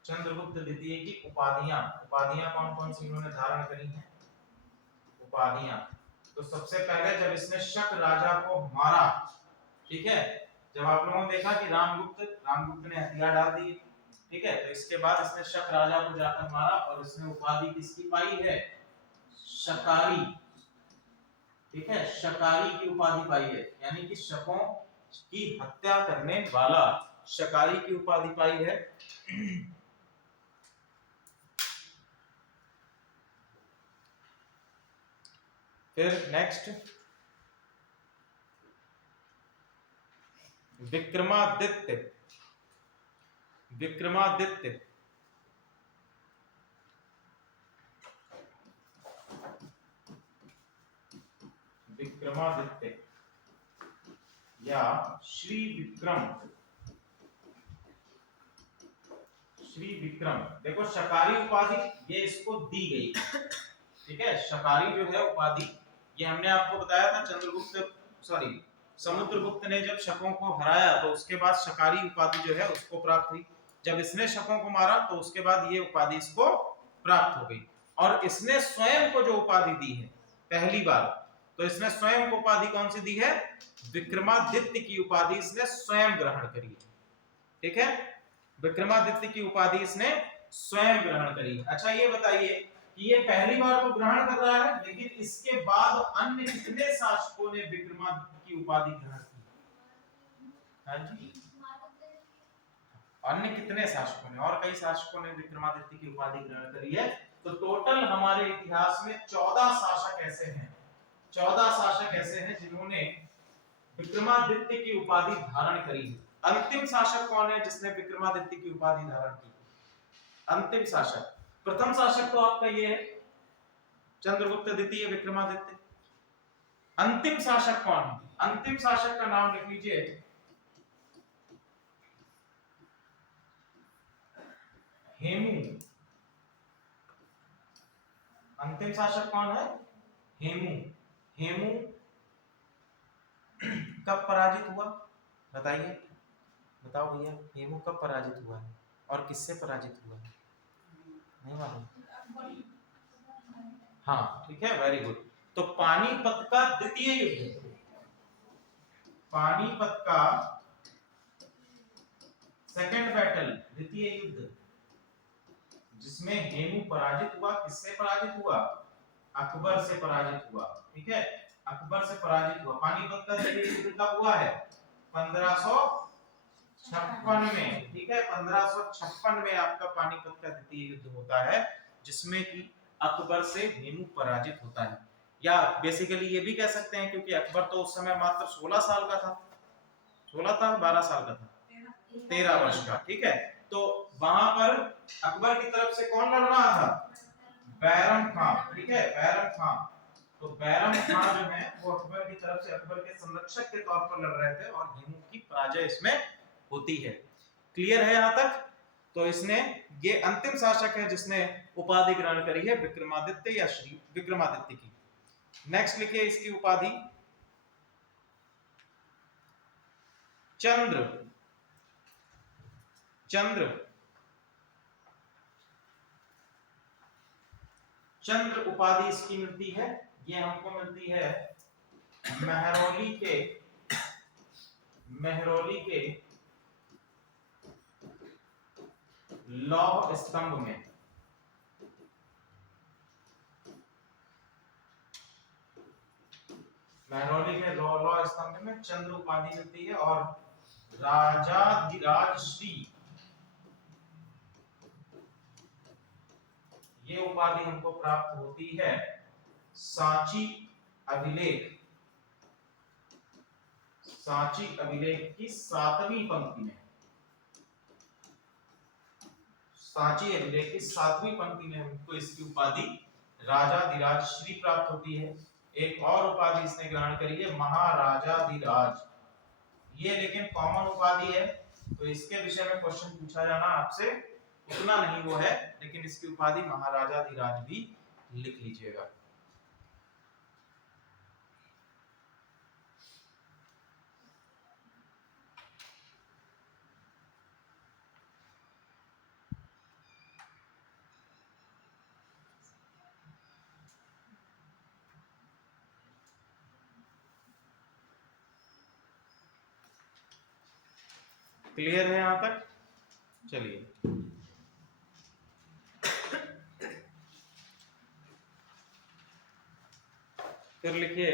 चंद्रगुप्त द्वितीय की उपाधियां। उपाधियां कौन कौन सी इन्होंने धारण करी हैं? उपाधियां, तो सबसे पहले जब इसने शक राजा को मारा, ठीक है, जब आप लोगों ने देखा कि रामगुप्त ने हथियार डाल दिए, ठीक है, तो इसके बाद इसने शक राजा को जाकर मारा और इसने उपाधि किसकी पाई है? शकारी, ठीक है, शकारी की उपाधि पाई है, यानी कि शकों की हत्या करने वाला शकारी की उपाधि पाई है। फिर नेक्स्ट विक्रमादित्य, विक्रमादित्य, विक्रमादित्य या श्री विक्रम, श्री विक्रम। देखो शकारी उपाधि ये इसको दी गई, ठीक है। शकारी जो है उपाधि, ये हमने आपको बताया था समुद्रगुप्त ने जब शकों को हराया तो उसके बाद शकारी उपाधि जो है उसको प्राप्त हुई। जब इसने शकों को मारा तो उसके बाद ये उपाधि इसको प्राप्त हो गई। और इसने स्वयं को जो उपाधि दी है पहली बार, तो इसने स्वयं को उपाधि कौन सी दी है? विक्रमादित्य की उपाधि इसने स्वयं ग्रहण करी है, ठीक है। विक्रमादित्य की उपाधि इसने स्वयं ग्रहण करी। अच्छा ये बताइए कि ये पहली बार तो ग्रहण कर रहा है, लेकिन इसके बाद अन्य कितने शासकों ने विक्रमादित्य की उपाधि ग्रहण की? हाँ जी, अन्य कितने शासकों ने? और कई शासकों ने विक्रमादित्य की उपाधि ग्रहण करी है। तो टोटल हमारे इतिहास में 14 शासक ऐसे हैं, 14 शासक ऐसे हैं जिन्होंने विक्रमादित्य की उपाधि धारण करी है। अंतिम शासक कौन है जिसने विक्रमादित्य की उपाधि धारण की? अंतिम शासक, प्रथम शासक तो आपका ये है चंद्रगुप्त द्वितीय विक्रमादित्य। अंतिम शासक कौन है? अंतिम शासक का नाम लिख लीजिए हेमू। अंतिम शासक कौन है? हेमू। हेमू कब पराजित हुआ? बताइए, बताओ भैया, हेमू कब पराजित हुआ है और किससे पराजित हुआ है? नहीं मालूम? हाँ ठीक है, वेरी गुड। तो पानीपत का द्वितीय युद्ध, पानीपत का सेकंड बैटल, द्वितीय युद्ध, जिसमें हेमू पराजित हुआ। किससे पराजित हुआ? अकबर से पराजित हुआ, ठीक है, अकबर से पराजित हुआ। पानीपत का द्वितीय युद्ध कब हुआ है? 1556 में, ठीक है, 1556 में आपका पानीपत का द्वितीय युद्ध होता है, जिसमें कि अकबर से हेमू पराजित होता है। या बेसिकली ये भी कह सकते हैं क्योंकि अकबर तो उस समय मात्र 16 साल का था, 16 था, 12 साल का था, 13 वर्ष का, ठीक है। तो वहां पर अकबर की तरफ से कौन लड़ रहा था? बैरम खां, ठीक है, बैरम खां। तो बैरम खां जो है वो अकबर की तरफ से अकबर के संरक्षक के तौर पर लड़ रहे थे और हेमू की पराजय इसमें होती है। क्लियर है यहां तक? तो इसने, ये अंतिम शासक है जिसने उपाधि ग्रहण करी है विक्रमादित्य या श्री विक्रमादित्य की। नेक्स्ट लिखिए इसकी उपाधि, चंद्र। चंद्र, चंद्र उपाधि इसकी मिलती है, ये हमको मिलती है मेहरौली के, मेहरौली के लौह स्तंभ में। मेहरौली के लौह स्तंभ में चंद्र उपाधि मिलती है। और राजाधिराज श्री, ये उपाधि हमको प्राप्त होती है सांची अभिलेख, सांची अभिलेख की 7वीं पंक्ति में। सांची अभिलेख की 7वीं पंक्ति में हमको इसकी उपाधि राजाधिराज श्री प्राप्त होती है। एक और उपाधि इसने ग्रहण करी है महाराजाधिराज, ये लेकिन कॉमन उपाधि है, तो इसके विषय में क्वेश्चन पूछा जाना आपसे उतना नहीं वो है, लेकिन इसकी उपाधि महाराजाधिराज भी लिख लीजिएगा। क्लियर है यहां तक? चलिए फिर लिखिए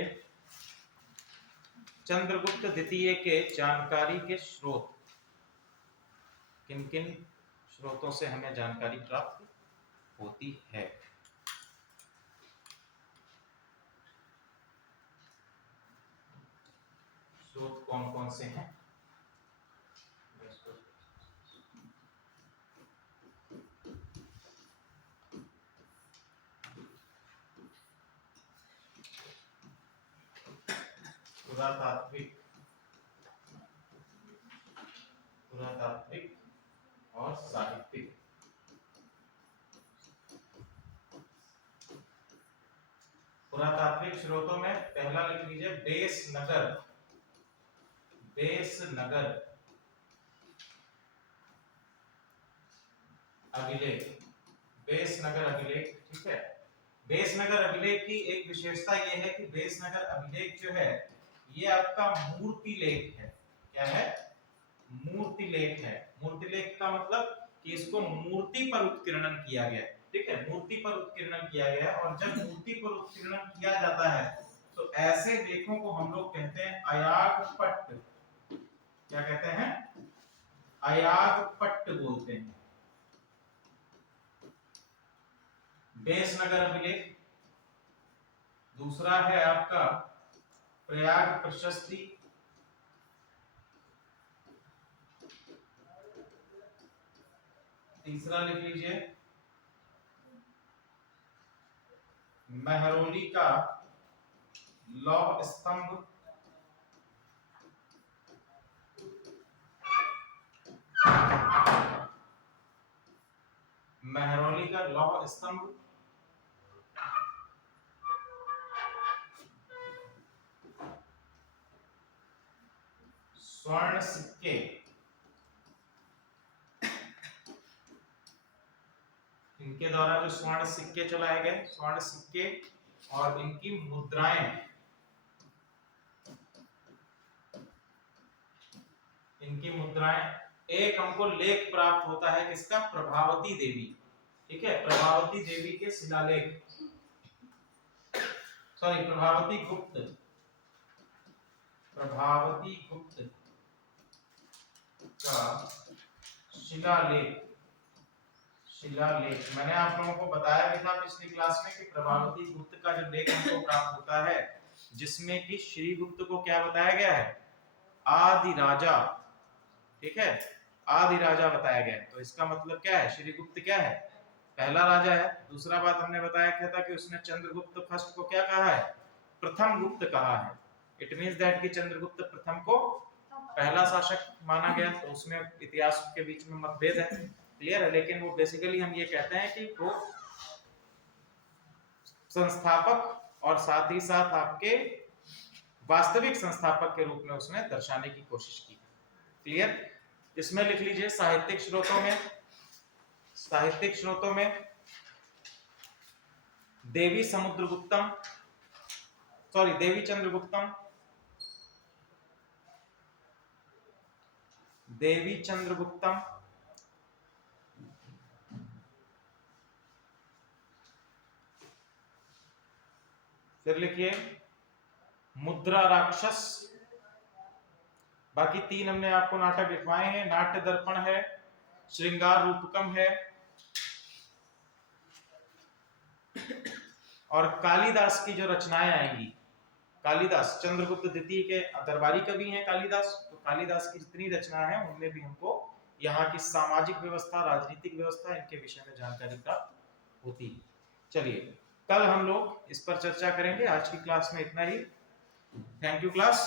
चंद्रगुप्त द्वितीय के जानकारी के स्रोत। किन किन स्रोतों से हमें जानकारी प्राप्त होती है? स्रोत कौन कौन से हैं? पुरातात्विक, पुरातात्विक और साहित्यिक। पुरातात्विक स्रोतों में पहला लिख लीजिए बेसनगर, बेसनगर अभिलेख, बेसनगर अभिलेख, ठीक है। बेसनगर अभिलेख की एक विशेषता यह है कि बेसनगर अभिलेख जो है ये आपका मूर्ति लेख है। क्या है? मूर्ति लेख है। मूर्ति लेख का मतलब कि इसको मूर्ति पर उत्कीर्णन किया गया, ठीक है, मूर्ति पर उत्कीर्णन किया गया। और जब मूर्ति पर उत्कीर्णन किया जाता है तो ऐसे लेखों को हम लोग कहते हैं अयागपट्ट। क्या कहते हैं? अयागपट्ट बोलते हैं। बेसनगर अभिलेख। दूसरा है आपका प्रयाग प्रशस्ति, तीसरा लिख लीजिए मेहरौली का लौह स्तंभ, मेहरौली का लौह स्तंभ। स्वर्ण सिक्के, इनके द्वारा जो स्वर्ण सिक्के चलाए गए, स्वर्ण सिक्के और इनकी मुद्राएं, इनकी मुद्राएं। एक हमको लेख प्राप्त होता है किसका? प्रभावती देवी, ठीक है, प्रभावती देवी के शिलालेख, सॉरी प्रभावती गुप्त, प्रभावती गुप्त का शिलालेख, शिलालेख। मैंने आप लोगों को बताया भी था पिछली क्लास में कि प्रभावती गुप्त का जो लेख हमको प्राप्त होता है जिसमें कि श्री गुप्त को क्या बताया गया है? आदि राजा, ठीक है, आदि राजा बताया गया। तो इसका मतलब क्या है, श्रीगुप्त क्या है, पहला राजा है। दूसरा बात हमने बताया क्या था कि उसने चंद्रगुप्त फर्स्ट को क्या कहा है, प्रथम गुप्त कहा है। इट मींस दैट कि चंद्रगुप्त प्रथम को पहला शासक माना गया। तो उसमें इतिहास के बीच में मतभेद है, क्लियर है, लेकिन वो बेसिकली हम ये कहते हैं कि वो संस्थापक और साथ ही साथ आपके वास्तविक संस्थापक के रूप में उसने दर्शाने की कोशिश की। क्लियर। इसमें लिख लीजिए साहित्यिक स्रोतों में देवी चंद्रगुप्तम, फिर लिखिए मुद्रा राक्षस। बाकी तीन हमने आपको नाटक लिखवाए हैं, नाट्य दर्पण है, श्रृंगार रूपकम है और कालिदास की जो रचनाएं आएंगी, कालिदास चंद्रगुप्त द्वितीय के दरबारी कवि हैं कालिदास, तो कालिदास की जितनी रचना है उनमें भी हमको यहाँ की सामाजिक व्यवस्था, राजनीतिक व्यवस्था, इनके विषय में जानकारी प्राप्त होती है। चलिए कल हम लोग इस पर चर्चा करेंगे। आज की क्लास में इतना ही। Thank you class.